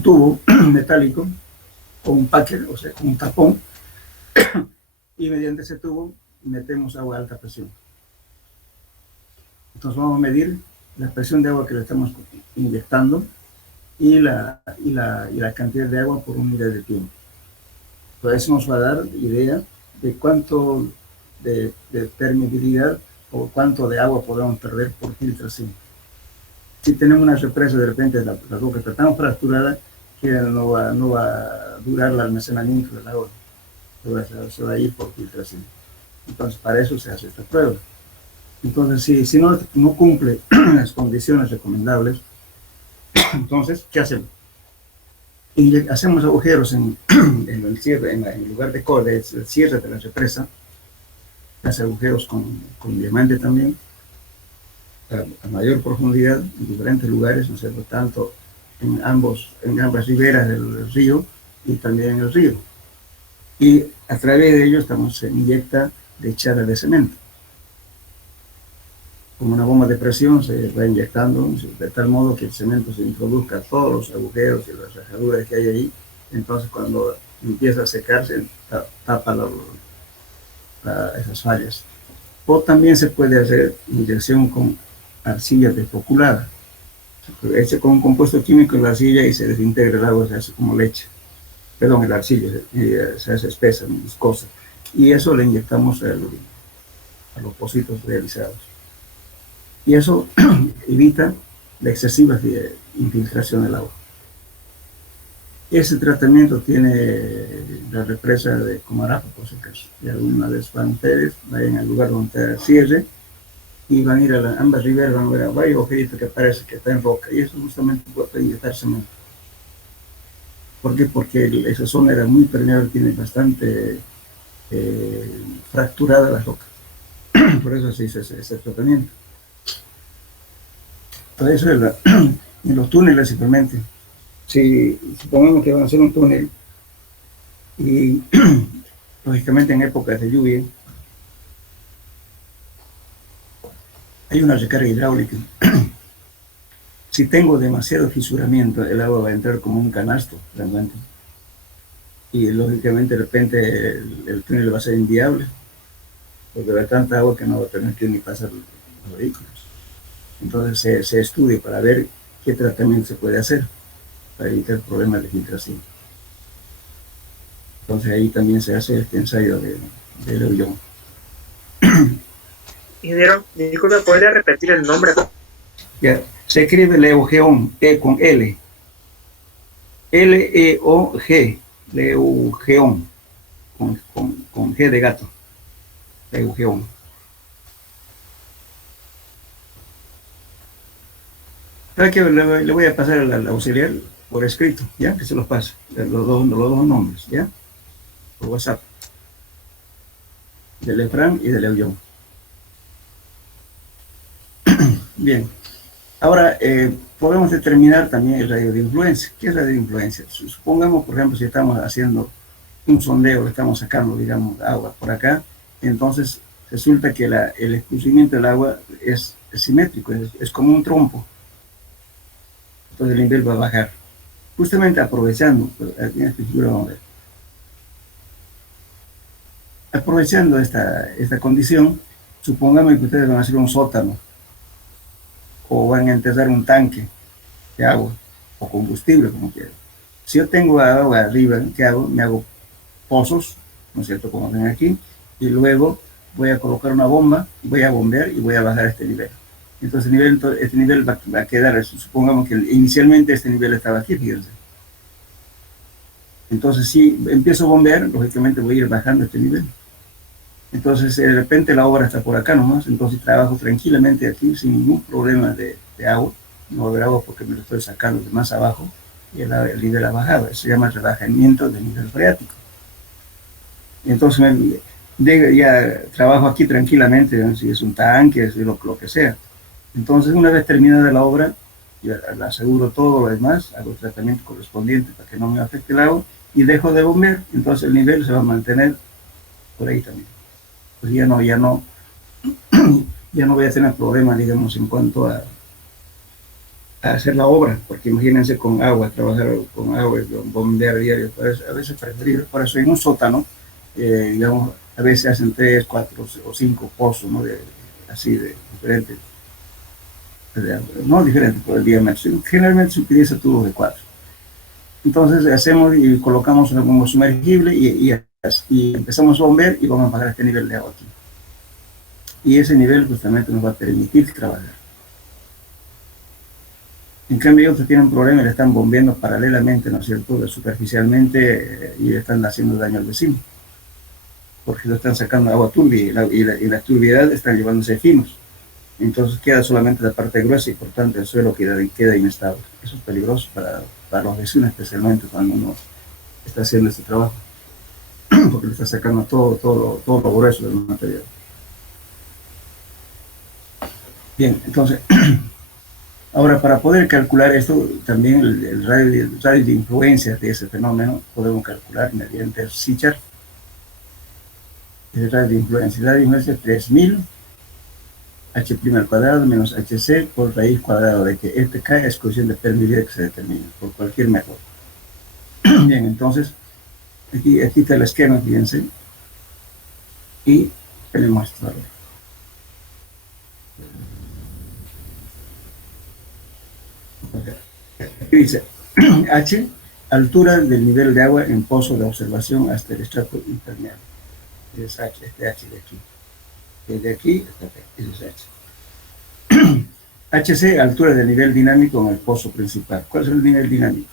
tubo metálico o un packer, o sea, con un tapón, y mediante ese tubo metemos agua a alta presión. Entonces vamos a medir la presión de agua que le estamos inyectando y la cantidad de agua por unidad de tiempo. Entonces eso nos va a dar idea de cuánto de permeabilidad o cuánto de agua podemos perder por filtración. Si tenemos una represa, de repente la roca está tan fracturada que no va a durar el almacenamiento del agua, se va a ir por filtración. Entonces para eso se hace esta prueba. Entonces si no cumple las condiciones recomendables, entonces ¿qué hacemos? Y hacemos agujeros en el cierre, en el lugar de el cierre de la represa, hace agujeros con diamante también, a mayor profundidad, en diferentes lugares, ¿no es cierto? Tanto en ambas riberas del río y también en el río. y a través de ello se inyecta lechada de cemento. Como una bomba de presión se va inyectando de tal modo que el cemento se introduzca a todos los agujeros y las rajaduras que hay ahí. Entonces cuando empieza a secarse, tapa esas fallas. O también se puede hacer inyección con arcilla desfoculada. Se echa con un compuesto químico en la arcilla y se desintegra el agua, se hace como leche. Perdón, el arcilla se hace espesa, viscosa. Y eso le inyectamos a los pocitos realizados. Y eso evita la excesiva infiltración del agua. Ese tratamiento tiene la represa de Comarapa, por si acaso. Y alguna vez van ustedes, vayan al lugar donde está cierre y van a ir a ambas riberas, van a ver varios agujeritos que parece que está en roca. Y eso justamente puede inyectar cemento. ¿Por qué? Porque esa zona era muy permeable, tiene bastante fracturada la roca. Por eso se hizo ese tratamiento. Todo eso es en los túneles simplemente. Si supongamos que van a hacer un túnel y lógicamente en épocas de lluvia hay una recarga hidráulica. Si tengo demasiado fisuramiento, el agua va a entrar como un canasto realmente. Y lógicamente de repente el túnel va a ser inviable, porque va a haber tanta agua que no va a permitir ni pasar los vehículos. Entonces se estudia para ver qué tratamiento se puede hacer para evitar problemas de filtración. Entonces ahí también se hace este ensayo de Leuillon. Ingeniero, disculpe, ¿podría repetir el nombre? Ya, se escribe Leugeon, con L. L-E-O-G, Leugeon, con G de gato. Leugeon. ¿Sabe qué? Le voy a pasar al auxiliar por escrito, ¿ya? Que se los pase, los dos nombres, ¿ya? Por WhatsApp. De Lefran y de Leuillon. Bien. Ahora, podemos determinar también el radio de influencia. ¿Qué es radio de influencia? Supongamos, por ejemplo, si estamos haciendo un sondeo, estamos sacando, digamos, agua por acá, entonces resulta que el escurrimiento del agua es simétrico, es como un trompo. Entonces el nivel va a bajar. Justamente aprovechando, aquí en esta figura vamos a ver. Aprovechando esta condición, supongamos que ustedes van a hacer un sótano o van a enterrar un tanque de agua o combustible, como quieran. Si yo tengo agua arriba, ¿qué hago? Me hago pozos, ¿no es cierto? Como ven aquí, y luego voy a colocar una bomba, voy a bombear y voy a bajar este nivel. Entonces este nivel va a quedar, supongamos que inicialmente este nivel estaba aquí, fíjense. Entonces si empiezo a bombear, lógicamente voy a ir bajando este nivel. Entonces de repente la obra está por acá nomás, entonces trabajo tranquilamente aquí sin ningún problema de agua. No va a haber agua porque me lo estoy sacando de más abajo y el nivel ha bajado. Eso se llama relajamiento del nivel freático. Entonces ya trabajo aquí tranquilamente, ¿no? Si es un tanque, si lo que sea. Entonces una vez terminada la obra, ya aseguro todo lo demás, hago el tratamiento correspondiente para que no me afecte el agua y dejo de bombear, entonces el nivel se va a mantener por ahí también. Pues ya no voy a tener problemas, digamos, en cuanto a hacer la obra, porque imagínense con agua, trabajar con agua, bombear diario, a veces preferible. Por eso en un sótano, digamos, a veces hacen 3, 4 o 5 pozos, ¿no? Así de diferentes, no diferentes por el diámetro, generalmente se utiliza tubos de 4. Entonces hacemos y colocamos una bomba sumergible y empezamos a bombear y vamos a bajar este nivel de agua aquí. Y ese nivel justamente nos va a permitir trabajar. En cambio, ellos tienen un problema y le están bombeando paralelamente, ¿no es cierto?, superficialmente, y le están haciendo daño al vecino. Porque lo están sacando agua turbia y la turbiedad están llevándose finos. Entonces queda solamente la parte gruesa y por tanto el suelo queda inestable. Eso es peligroso para los vecinos, especialmente cuando uno está haciendo este trabajo. Porque le está sacando todo lo grueso del material. Bien, entonces... Ahora, para poder calcular esto, también el radio de influencia de ese fenómeno podemos calcular mediante el Sichar. Es el radio de influencia. El radio de influencia es 3000 h' al cuadrado menos hc por raíz cuadrada de que este K es coeficiente de permeabilidad que se determina por cualquier método. Bien, entonces, aquí está el esquema, fíjense, y tenemos esto. Aquí dice, H, altura del nivel de agua en pozo de observación hasta el estrato impermeable. Es H, este H de aquí. Desde aquí hasta acá, ese es H. HC, altura del nivel dinámico en el pozo principal. ¿Cuál es el nivel dinámico?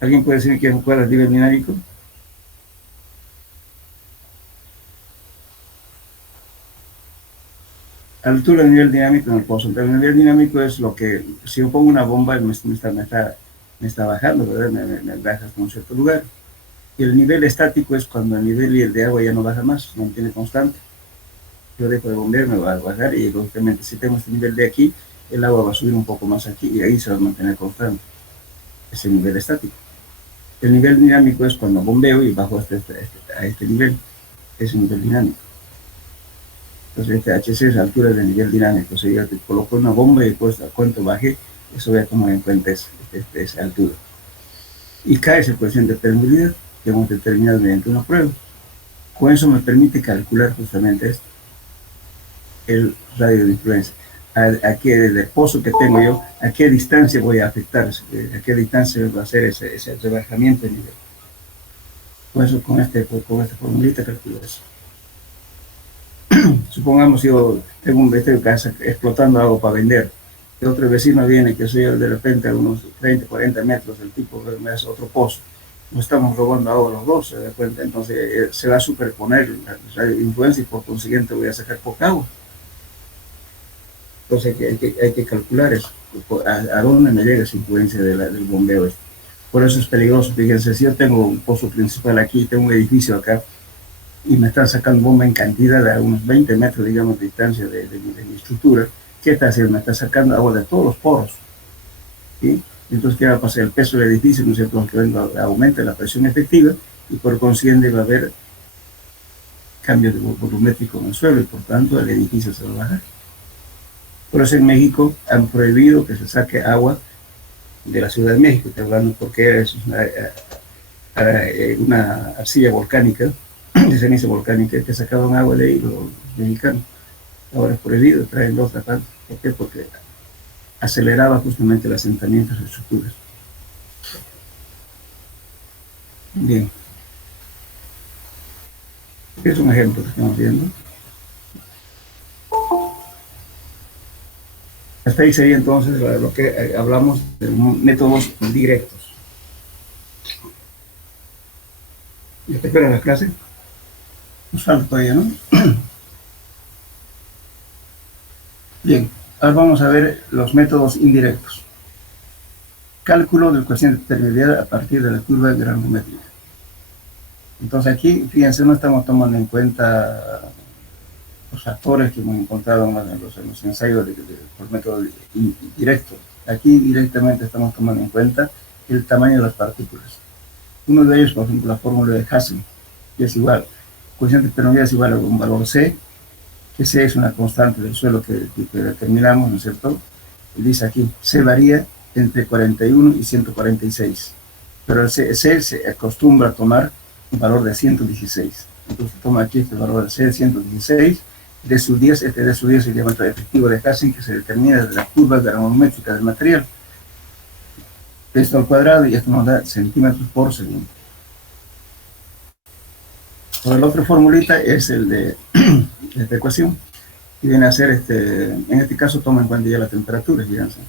¿Alguien puede decir cuál es el nivel dinámico? Altura del nivel dinámico en el pozo. Entonces, el nivel dinámico es lo que, si yo pongo una bomba, me está bajando, ¿verdad? Me baja hasta un cierto lugar. Y el nivel estático es cuando el nivel de agua ya no baja más, se mantiene constante. Yo dejo de bombear, me va a bajar y lógicamente si tengo este nivel de aquí, el agua va a subir un poco más aquí y ahí se va a mantener constante. Ese nivel estático. El nivel dinámico es cuando bombeo y bajo a este nivel. Es un nivel dinámico. Entonces este HC es la altura del nivel dinámico. O sea, yo te coloco una bomba y después a cuánto baje, eso voy a tomar en cuenta esa altura. Y K es el coeficiente de permeabilidad que hemos determinado mediante una prueba. Con eso me permite calcular justamente esto, el radio de influencia. A qué, desde el pozo que tengo yo, a qué distancia voy a afectar, a qué distancia va a hacer ese rebajamiento de nivel. Con esta formulita calculo eso. Supongamos yo tengo un vecino que está explotando algo para vender, y otro vecino viene, que soy yo, de repente a unos 30, 40 metros, el tipo me hace otro pozo. No estamos robando agua los dos, se da cuenta, entonces se va a superponer la radio de influencia y por consiguiente voy a sacar poca agua. Entonces hay que calcular eso, a dónde me llega esa influencia del bombeo. Por eso es peligroso. Fíjense, si yo tengo un pozo principal aquí, tengo un edificio acá, y me están sacando bomba en cantidad a unos 20 metros, digamos, de distancia de mi estructura, ¿qué está haciendo? Me está sacando agua de todos los poros. ¿Sí? Entonces, ¿qué va a pasar? El peso del edificio, ¿no es cierto?, que aumenta la presión efectiva y por consiguiente va a haber cambios de volumétrico en el suelo y por tanto el edificio se va a bajar. Por eso en México han prohibido que se saque agua de la Ciudad de México, estoy hablando porque es una arcilla volcánica, de ceniza volcánica, que sacaban agua de ahí los mexicanos. Ahora es prohibido traerlo a otra parte. ¿Por qué? Porque aceleraba justamente el asentamiento de estructuras. Bien. Es un ejemplo que estamos viendo. Hasta ahí sería entonces lo que hablamos de métodos directos. ¿Ya te esperan la clase? Nos falta todavía, ¿no? Bien, ahora vamos a ver los métodos indirectos. Cálculo del coeficiente de permeabilidad a partir de la curva granulométrica. Entonces aquí, fíjense, no estamos tomando en cuenta los factores que hemos encontrado en los ensayos por método directo. Aquí directamente estamos tomando en cuenta el tamaño de las partículas. Uno de ellos, por ejemplo, la fórmula de Hassen, que es igual, coeficiente de permeabilidad es igual a un valor C, que C es una constante del suelo que determinamos, ¿no es cierto? Y dice aquí, C varía entre 41 y 146, pero el C se acostumbra a tomar un valor de 116. Entonces toma aquí este valor de C de 116, de su 10, este de su 10 es el diámetro efectivo de Hassen, que se determina desde la curva granulométrica del material. Esto al cuadrado y esto nos da centímetros por segundo. Por la otra formulita es el de esta ecuación, que viene a ser, en este caso toma en cuenta ya la temperatura, fíjense.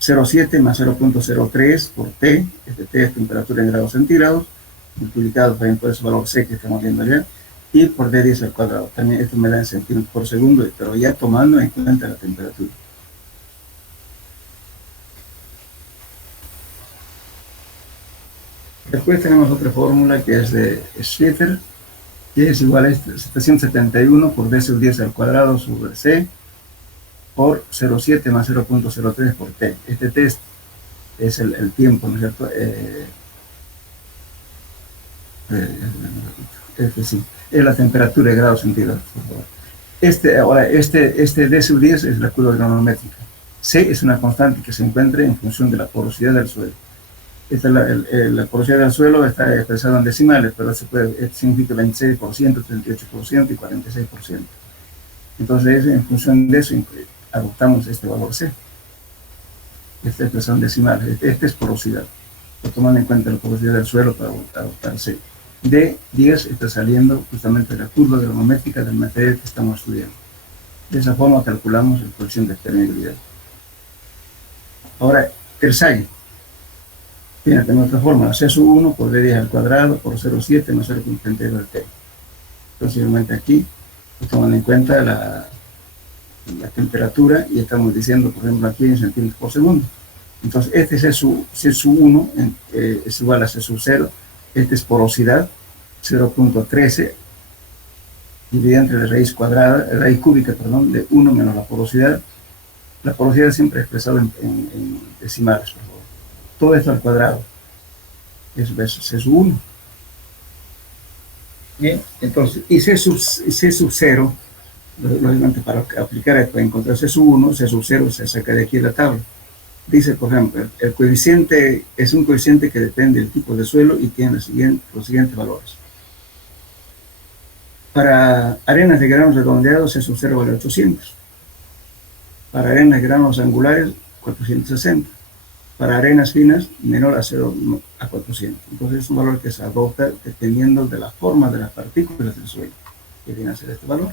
0,7 más 0,03 por T, T es temperatura en grados centígrados, multiplicado también por ese valor C que estamos viendo allá, y por D10 al cuadrado. También esto me da en centímetros por segundo, pero ya tomando en cuenta la temperatura. Después tenemos otra fórmula que es de Schlitter, que es igual a 771 por D sub 10 al cuadrado sobre C por 0,7 más 0,03 por T. Este T es el tiempo, ¿no es cierto? Sí, es la temperatura de grados centígrados, por favor. Este D sub 10 es la curva granulométrica. C es una constante que se encuentra en función de la porosidad del suelo. Esta es la porosidad del suelo está expresada en decimales, pero significa 26%, 38% y 46%. Entonces, en función de eso, adoptamos este valor C. Esta expresión decimal, esta es porosidad. Tomando en cuenta la porosidad del suelo para adoptar C. D10 está saliendo justamente de la curva granulométrica del material que estamos estudiando. De esa forma calculamos el coeficiente de permeabilidad. Ahora, Tersaghi. Tiene otra forma, C sub 1 por D10 al cuadrado por 0,7 más 0,32 del T. Entonces, simplemente aquí, tomando en cuenta la temperatura y estamos diciendo, por ejemplo, aquí en centímetros por segundo. Entonces, este C sub 1 es igual a C sub 0. Esta es porosidad, 0,13 dividida entre la raíz cuadrada, la raíz cúbica, perdón, de 1 menos la porosidad. La porosidad siempre expresada en decimales, por favor. Todo esto al cuadrado. Eso es C sub 1. Bien, entonces, y C sub 0, lógicamente para aplicar esto, para encontrar C sub 1, C sub 0 se saca de aquí la tabla. Dice, por ejemplo, el coeficiente es un coeficiente que depende del tipo de suelo y tiene los siguientes valores. Para arenas de granos redondeados, C sub 0 vale 800. Para arenas de granos angulares, 460. Para arenas finas, menor a 0 a 400. Entonces es un valor que se adopta dependiendo de la forma de las partículas del suelo, que viene a ser este valor.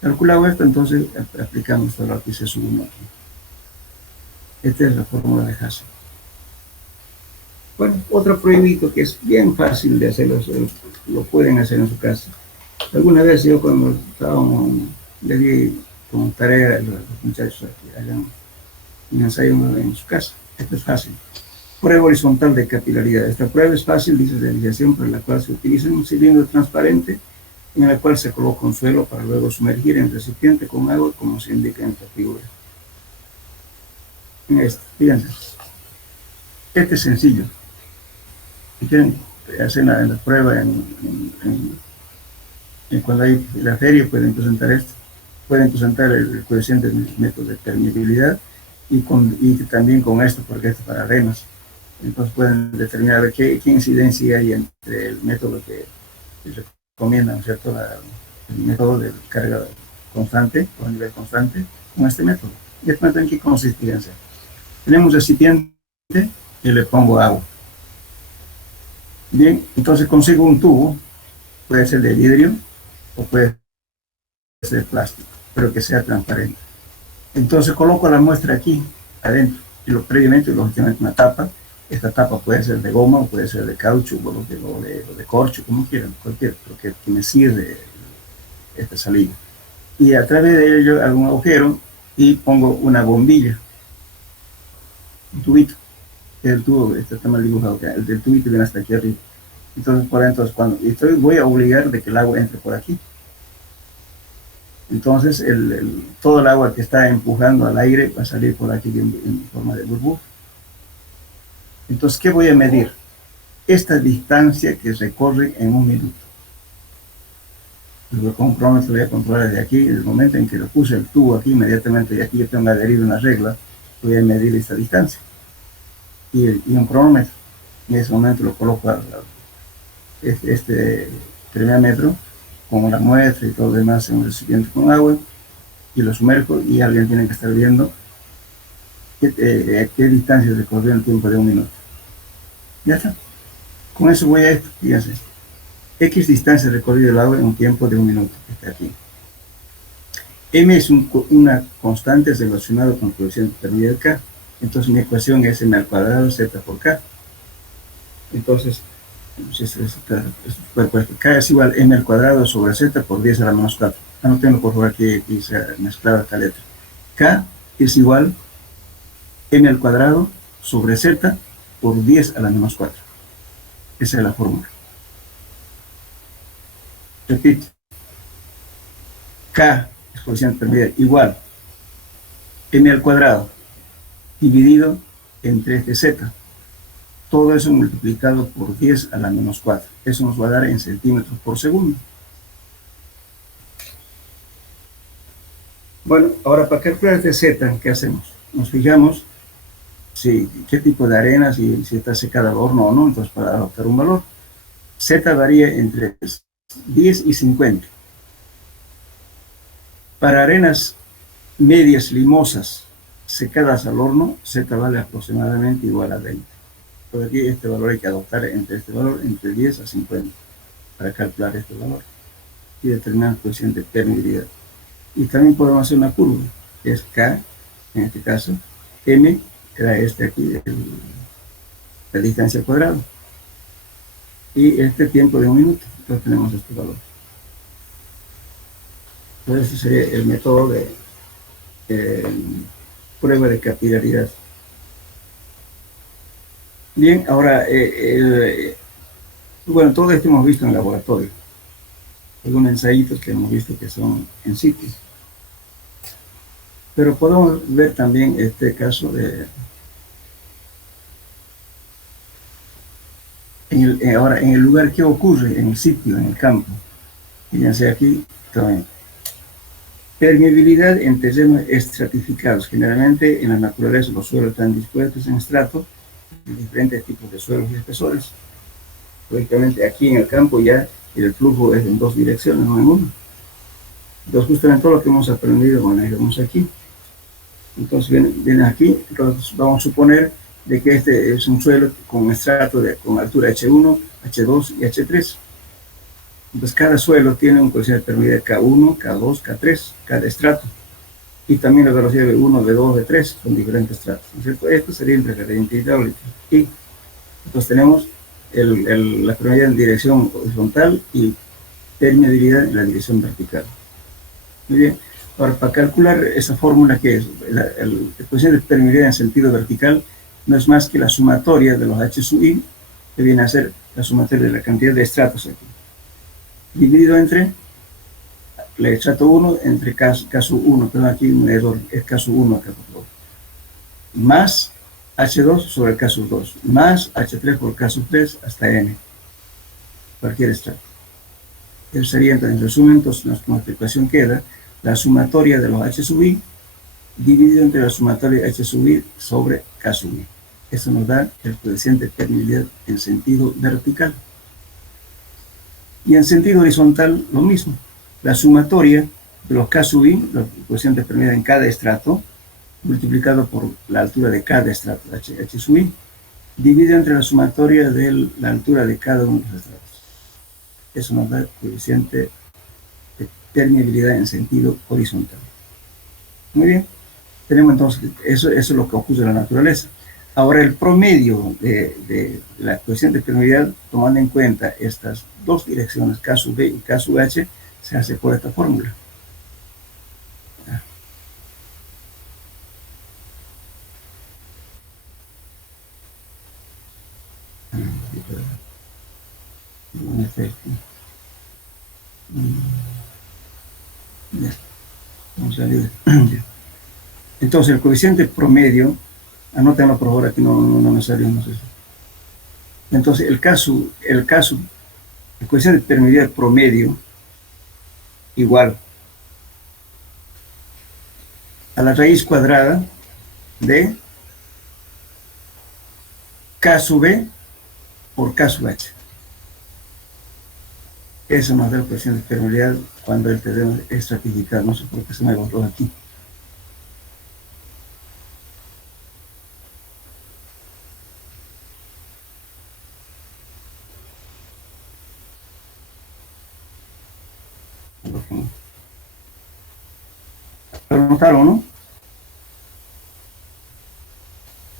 Calculado esto, entonces aplicamos este valor que C sub 1 aquí. Esta es la fórmula de Hasse. Bueno, otro proyecto que es bien fácil de hacerlo, lo pueden hacer en su casa. Alguna vez yo cuando estábamos, le di como tarea a los muchachos que hagan un ensayo en su casa. Esto es fácil. Prueba horizontal de capilaridad. Esta prueba es fácil, dice de desviación, por la cual se utiliza un cilindro transparente en el cual se coloca un suelo para luego sumergir en el recipiente con agua, como se indica en esta figura. En esto, fíjense. Este es sencillo. Si quieren hacer la prueba cuando hay la feria, pueden presentar esto. Pueden presentar el coeficiente del método de permeabilidad y también con esto, porque esto es para arenas. Entonces pueden determinar qué incidencia hay entre el método que recomiendan, ¿cierto? El método de carga constante o a nivel constante con este método. Y este método en qué consiste, fíjense. Tenemos un recipiente y le pongo agua. Bien, entonces consigo un tubo, puede ser de vidrio o puede ser de plástico, pero que sea transparente. Entonces coloco la muestra aquí, adentro, y previamente, lógicamente, una tapa. Esta tapa puede ser de goma o puede ser de caucho o de corcho, como quieran, cualquier, porque me cierre esta salida. Y a través de ello hago un agujero y pongo una bombilla, un tubito. El tubo, este está mal dibujado acá, el del tubito viene hasta aquí arriba. Entonces, cuando voy a obligar de que el agua entre por aquí. Entonces, todo el agua que está empujando al aire va a salir por aquí en forma de burbuja. Entonces, ¿qué voy a medir? Esta distancia que recorre en un minuto. Con un cronómetro voy a controlar de aquí, el momento en que lo puse el tubo aquí, inmediatamente, y aquí yo tengo adherido una regla, voy a medir esta distancia. Y un cronómetro. En ese momento lo coloco a este termómetro con la muestra y todo lo demás en un recipiente con agua y lo sumerjo y alguien tiene que estar viendo qué distancia recorrió en el tiempo de un minuto. Ya está. Con eso voy a esto, fíjense. X distancia recorrida del agua en un tiempo de un minuto, que está aquí. M es una constante relacionada con el coeficiente de permeabilidad K. Entonces mi ecuación es m al cuadrado z por K. Entonces, K es igual a m al cuadrado sobre z por 10 a la menos 4. Anotenlo por favor aquí se ha mezclado esta letra. K es igual a m al cuadrado sobre z por 10 a la menos 4. Esa es la fórmula. Repito. K es coeficiente de permeabilidad igual m al cuadrado dividido entre este z. todo eso multiplicado por 10 a la menos 4. Eso nos va a dar en centímetros por segundo. Bueno, ahora para calcular este Z, ¿qué hacemos? Nos fijamos qué tipo de arena, si está secada al horno o no, entonces para adoptar un valor. Z varía entre 10 y 50. Para arenas medias limosas secadas al horno, Z vale aproximadamente igual a 20. Entonces aquí este valor hay que adoptar entre 10 a 50 para calcular este valor y determinar el coeficiente de permeabilidad. Y también podemos hacer una curva, que es K, en este caso, M, era este aquí, la distancia al cuadrado, y este tiempo de 1 minuto. Entonces tenemos este valor. Entonces ese sería el método de prueba de capilaridad. Bien, ahora, bueno, todo esto hemos visto en el laboratorio. Algunos ensayitos que hemos visto que son en sitio. Pero podemos ver también este caso de... ahora, en el lugar, ¿qué ocurre? En el sitio, en el campo. Fíjense aquí también. Permeabilidad en terrenos estratificados. Generalmente en la naturaleza los suelos están dispuestos en estratos de diferentes tipos de suelos y espesores. Lógicamente aquí en el campo ya el flujo es en 2 direcciones, no en una. Entonces justamente todo lo que hemos aprendido, bueno, vemos aquí. Entonces vienen aquí, entonces vamos a suponer de que este es un suelo con estrato con altura H1, H2 y H3. Entonces cada suelo tiene un coeficiente de permeabilidad K1, K2, K3, cada estrato. Y también la velocidad de B1, B2, B3 con diferentes estratos, ¿no es cierto? Esto sería entre gradiente hidráulico. Y entonces tenemos la permeabilidad en dirección horizontal y permeabilidad en la dirección vertical. Muy bien. Ahora, para calcular esa fórmula, que es el coeficiente de permeabilidad en sentido vertical, no es más que la sumatoria de los H sub i, que viene a ser la sumatoria de la cantidad de estratos aquí, dividido entre el estrato 1 entre K sub 1, pero aquí un error, es K sub 1 acá, por favor, más H2 sobre K sub 2, más H3 por K sub 3 hasta N, cualquier estrato. Eso sería, entonces, en resumen, entonces, nuestra explicación queda la sumatoria de los H sub i dividido entre la sumatoria de H sub i sobre K sub i. Eso nos da el coeficiente de permeabilidad en sentido vertical. Y en sentido horizontal, lo mismo. La sumatoria de los K sub i, los coeficientes de permeabilidad en cada estrato, multiplicado por la altura de cada estrato, H sub i, dividido entre la sumatoria de la altura de cada uno de los estratos. Eso nos da el coeficiente de permeabilidad en sentido horizontal. Muy bien. Tenemos entonces, eso es lo que ocurre en la naturaleza. Ahora, el promedio de la coeficiente de permeabilidad, tomando en cuenta estas dos direcciones, K sub B y K sub H, se hace por esta fórmula. Vamos a ver. Entonces, el coeficiente promedio, anótenlo por favor, aquí no me salió, no sé. Entonces, el coeficiente de permeabilidad promedio igual a la raíz cuadrada de K sub B por K sub H. Eso nos da el coeficiente de permeabilidad cuando el terreno es estratificado. No sé por qué se me borró aquí. ¿Lo notaron, no?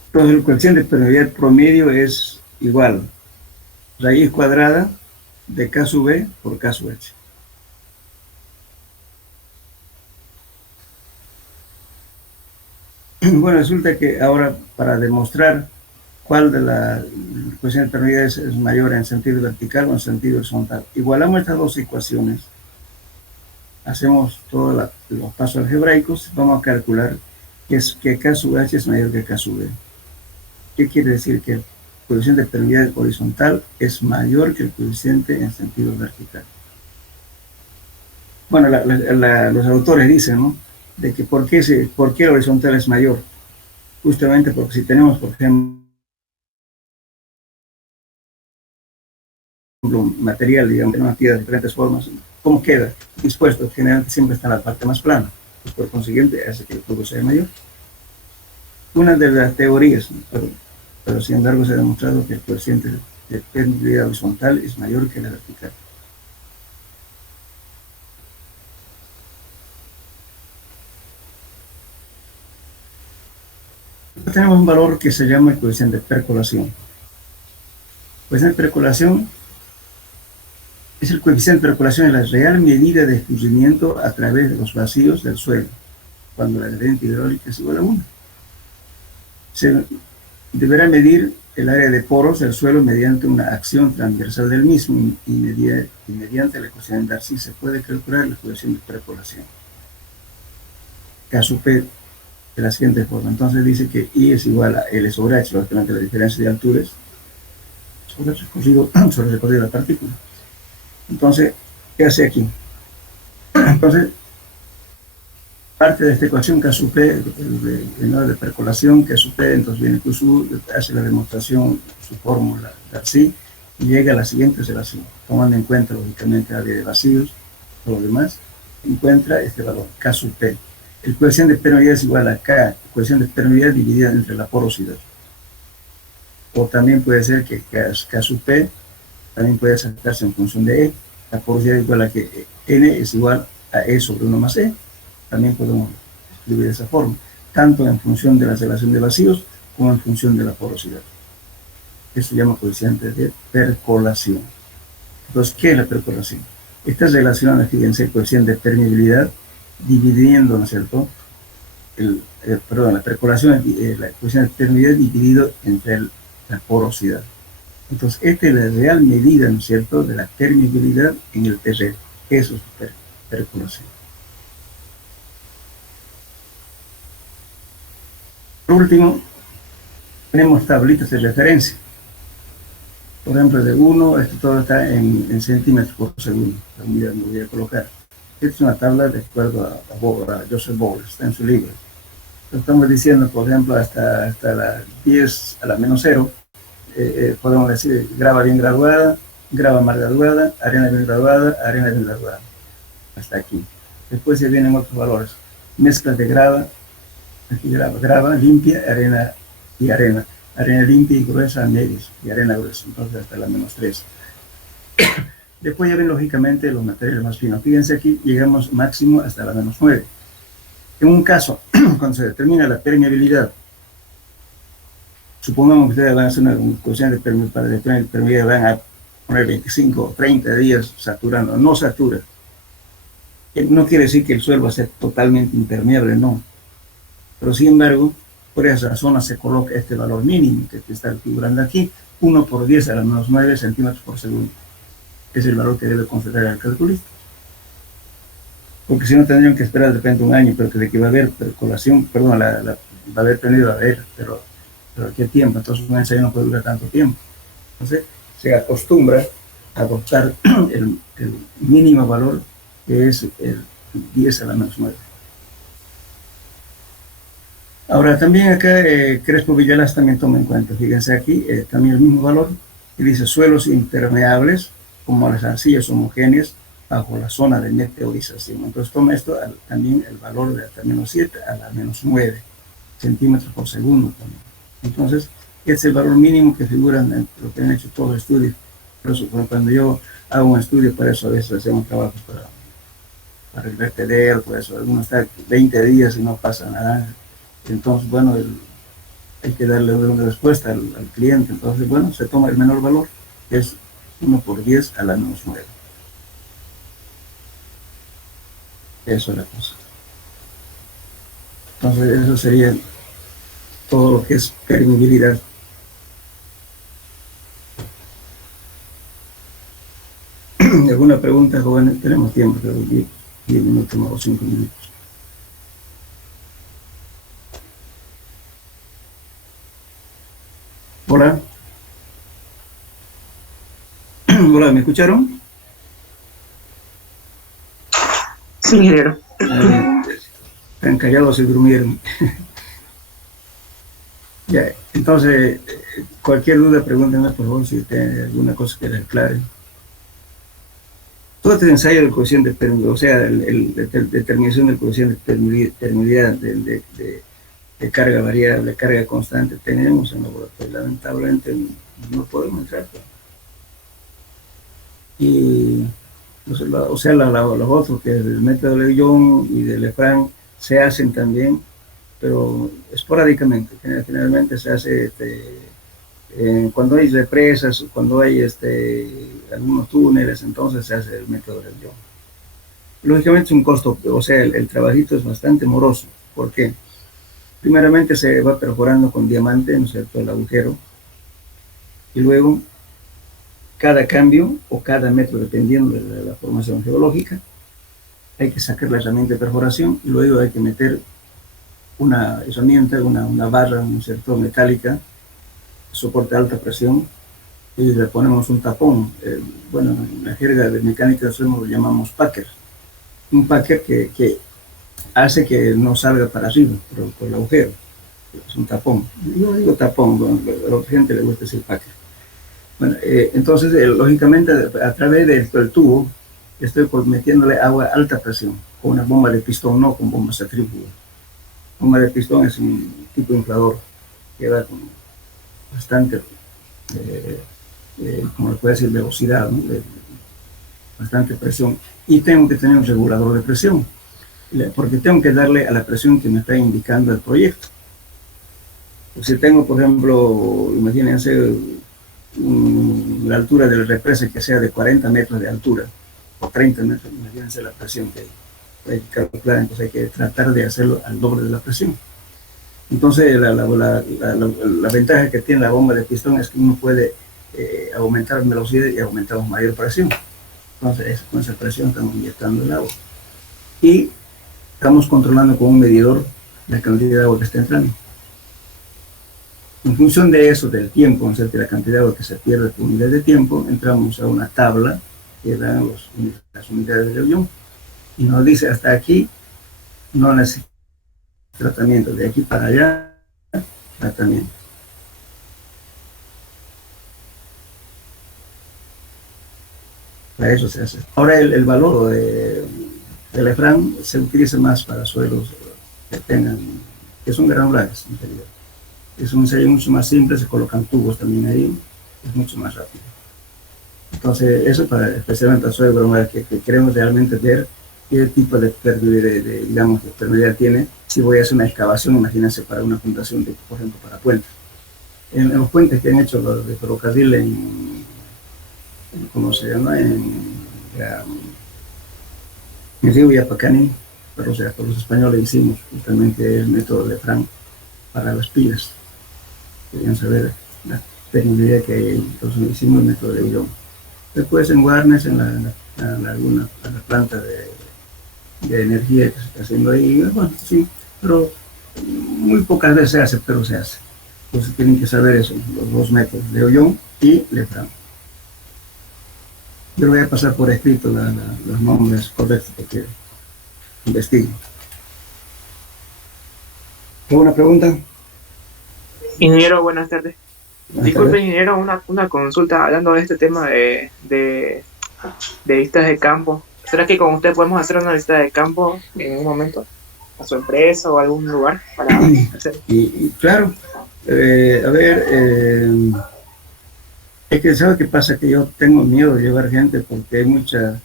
Entonces el coeficiente de permeabilidad promedio es igual raíz cuadrada de K sub B por K sub H. Bueno, resulta que ahora para demostrar cuál de la coeficiente de permeabilidad es mayor en sentido vertical o en sentido horizontal, igualamos estas dos ecuaciones, hacemos todos los pasos algebraicos, vamos a calcular que K sub H es mayor que K sub B. ¿Qué quiere decir? Que coeficiente de permeabilidad horizontal es mayor que el coeficiente en sentido vertical. Bueno, los autores dicen, ¿no?, de que por qué el horizontal es mayor. Justamente porque si tenemos, por ejemplo, material, digamos, en una tira de diferentes formas, ¿cómo queda dispuesto? Generalmente siempre está en la parte más plana, pues por consiguiente hace que el flujo sea mayor. Una de las teorías, pero sin embargo se ha demostrado que el coeficiente de permeabilidad horizontal es mayor que la vertical. Tenemos un valor que se llama el coeficiente de percolación. El coeficiente de percolación es el coeficiente de percolación, es la real medida de escurrimiento a través de los vacíos del suelo, cuando la gradiente hidráulica es igual a 1. Se deberá medir el área de poros del suelo mediante una acción transversal del mismo y mediante la ecuación de Darcy se puede calcular la coeficiente de percolación. K sub P de la siguiente forma. Entonces dice que I es igual a L sobre H, lógicamente la diferencia de alturas sobre el recorrido de la partícula. Entonces, ¿qué hace aquí? Entonces, parte de esta ecuación K sub P, el de percolación, K sub P, entonces viene Q hace la demostración, su fórmula Darcy, y llega a la siguiente observación, tomando en cuenta lógicamente área de vacíos, todo lo demás, encuentra este valor, K sub P. El coeficiente de permeabilidad es igual a K, el coeficiente de permeabilidad dividida entre la porosidad. O también puede ser que K sub P también puede sacarse en función de E. La porosidad es igual a que N es igual a E sobre 1 más E. También podemos escribir de esa forma, tanto en función de la relación de vacíos como en función de la porosidad. Esto se llama coeficiente de percolación. Entonces, ¿qué es la percolación? Esta relación, fíjense, el coeficiente de permeabilidad dividiendo, ¿no es cierto? La percolación, la coeficiente de permeabilidad dividido entre la porosidad. Entonces, esta es la real medida, ¿no es cierto?, de la permeabilidad en el terreno. Eso es percolación. Por último, tenemos tablitas de referencia. Por ejemplo, de 1, esto todo está en centímetros por segundo. La unidad me voy a colocar. Esta es una tabla de acuerdo a Joseph Bowles, está en su libro. Entonces, estamos diciendo, por ejemplo, hasta la 10 a la menos 0, podemos decir grava bien graduada, grava mal graduada, arena bien graduada, arena bien graduada. Hasta aquí. Después ya vienen otros valores. Mezclas de grava, aquí grava limpia, arena y arena limpia y gruesa a medios y arena gruesa, entonces hasta la menos 3. Después ya ven lógicamente los materiales más finos. Fíjense aquí, llegamos máximo hasta la menos 9. En un caso, cuando se determina la permeabilidad, supongamos que ustedes van a hacer una coeficiente de permeabilidad, van a poner 25 o 30 días saturando, no satura. No quiere decir que el suelo va a ser totalmente impermeable, no. Pero sin embargo, por esa zona se coloca este valor mínimo que está figurando aquí, 1 por 10 a la menos 9 centímetros por segundo. Es el valor que debe considerar el calculista. Porque si no tendrían que esperar de repente un año, pero que de que va a haber percolación, perdón, va a haber perdido, a ver, pero ¿qué tiempo? Entonces un ensayo no puede durar tanto tiempo. Entonces se acostumbra a adoptar el mínimo valor, que es el 10 a la menos 9. Ahora también acá Crespo Villalas también toma en cuenta, fíjense aquí, también el mismo valor, que dice suelos impermeables como las arcillas homogéneas bajo la zona de meteorización. Entonces toma esto también el valor de hasta menos 7 a la menos 9 centímetros por segundo también. Entonces, este es el valor mínimo que figura en lo que han hecho todos los estudios. Por eso, cuando yo hago un estudio, por eso a veces hacemos trabajos para el vertedero, por eso algunos están 20 días y no pasa nada. Entonces, bueno, hay que darle una respuesta al cliente. Entonces, bueno, se toma el menor valor, que es 1 por 10 a la menos 9. Eso es la cosa. Entonces, eso sería todo lo que es permeabilidad. ¿Alguna pregunta, jóvenes? Tenemos tiempo, creo, 10 minutos o 5 minutos. Hola. Hola, ¿me escucharon? Sí, ingeniero. Están callados y durmieron. Ya, entonces, cualquier duda, pregúntenme, por favor, si tienen alguna cosa que les aclare. Todo este ensayo del cociente de permeabilidad, o sea, determinación del cociente de permeabilidad de carga variable, carga constante, tenemos en laboratorio. Lamentablemente no podemos entrar. Y o sea, los otros, que el método de Young y de Lefranc, se hacen también, pero esporádicamente. Generalmente se hace cuando hay represas, cuando hay algunos túneles, entonces se hace el método del Young. Lógicamente es un costo, o sea, el trabajito es bastante moroso. ¿Por qué? Primeramente se va perforando con diamante, ¿no es cierto?, el agujero, y luego cada cambio o cada metro, dependiendo de la formación geológica, hay que sacar la herramienta de perforación y luego hay que meter una herramienta, una barra, ¿no es cierto?, metálica, soporte alta presión, y le ponemos un tapón. Bueno, en la jerga de mecánica de suelo lo llamamos packer. Un packer que hace que no salga para arriba por el agujero. Es un tapón. Yo digo tapón, bueno, a la gente le gusta decir packer. Bueno, entonces, lógicamente, a través del tubo, estoy metiéndole agua a alta presión, con una bomba de pistón, no con bombas centrífugas. Bomba de pistón es un tipo de inflador que da con bastante, como le puede decir, velocidad, ¿no? Bastante presión. Y tengo que tener un regulador de presión, porque tengo que darle a la presión que me está indicando el proyecto. Si tengo, por ejemplo, imagínense, la altura de la represa que sea de 40 metros de altura o 30 metros, imagínense la presión que hay que calcular, entonces hay que tratar de hacerlo al doble de la presión. Entonces la ventaja que tiene la bomba de pistón es que uno puede aumentar la velocidad y aumentar mayor presión. Entonces con esa presión estamos inyectando el agua y estamos controlando con un medidor la cantidad de agua que está entrando. En función de eso, del tiempo, ¿no? De la cantidad de agua que se pierde por unidad de tiempo, entramos a una tabla que dan las unidades de Young y nos dice hasta aquí no necesita tratamiento, de aquí para allá, tratamiento. Para eso se hace. Ahora el valor de Lefranc se utiliza más para suelos que son granulares en realidad. Es un ensayo mucho más simple, se colocan tubos también ahí, es mucho más rápido. Entonces, eso especialmente para suelos granulares que queremos realmente ver qué tipo de permeabilidad tiene. Si voy a hacer una excavación, imagínense, para una fundación, por ejemplo, para puentes. En los puentes que han hecho los de ferrocarril ¿cómo se llama? En río Yapacani, pero o sea, por los españoles hicimos justamente el método de Lefranc para las pilas. Querían saber la permeabilidad que hay, entonces hicimos el método de Young. Después en Warnes, en la planta de energía que se está haciendo ahí, bueno, sí, pero muy pocas veces se hace, pero se hace. Entonces tienen que saber eso, los dos métodos, de Young y Lefranc. Yo voy a pasar por escrito los nombres correctos porque investigo. ¿Alguna pregunta? Ingeniero, buenas tardes. Disculpe, tardes. ingeniero, una consulta hablando de este tema de visitas de campo. ¿Será que con usted podemos hacer una visita de campo en un momento? ¿A su empresa o a algún lugar para hacer? Y claro, a ver, es que ¿sabe qué pasa? Que yo tengo miedo de llevar gente porque hay mucha,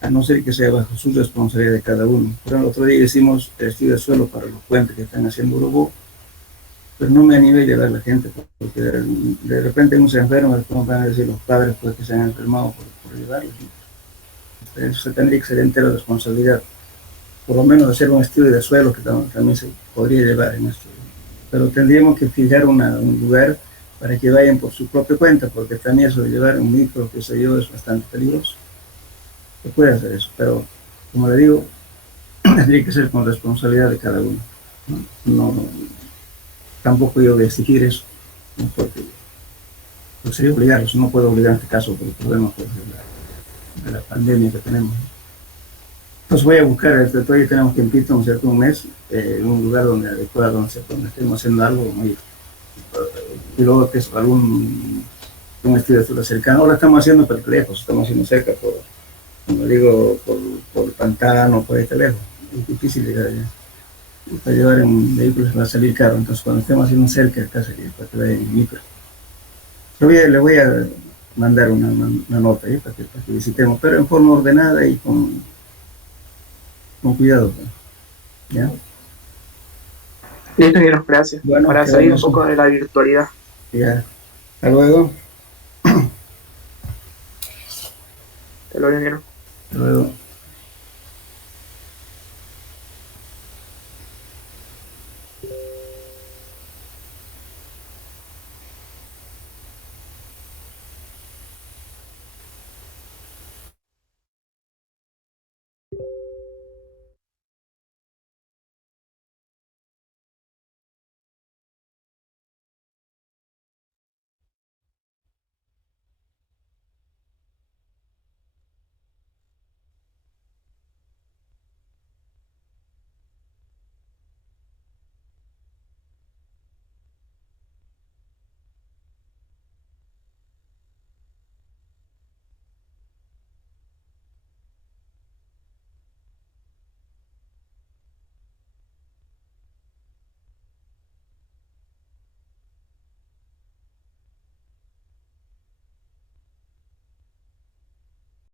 a no ser que sea bajo su responsabilidad de cada uno. Por ejemplo, el otro día hicimos el estudio de suelo para los puentes que están haciendo Urubú, pero no me animé a llevar a la gente porque de repente uno se enferma, como van a decir los padres pues, que se han enfermado por llevarlos. Eso se tendría que ser entera responsabilidad. Por lo menos hacer un estudio de suelo que también se podría llevar en esto. Pero tendríamos que fijar un lugar para que vayan por su propia cuenta, porque también eso de llevar un micro, que sé yo, es bastante peligroso. Se puede hacer eso, pero como le digo, tendría que ser con responsabilidad de cada uno. No tampoco yo de exigir eso, no porque Pues sería obligarlos, no puedo obligar en este caso por el problema pues, de la pandemia que tenemos. Pues voy a buscar, todavía tenemos tiempito, ¿no es cierto? Un mes, un lugar donde adecuado, donde estemos haciendo algo, muy, y luego que es un estudio cercano. Ahora estamos haciendo pero lejos, estamos haciendo cerca, como digo, por el pantano, por este lejos. Es difícil llegar allá. Para llevar en vehículos va a salir caro, entonces cuando estemos haciendo cerca, casi para que vayan en micro. Le voy a mandar una nota para que visitemos, pero en forma ordenada y con cuidado. ¿Ya? Listo, ingeniero, gracias. Bueno, para salir un poco de la virtualidad. Ya. Hasta luego. Hasta luego, ingeniero. Hasta luego.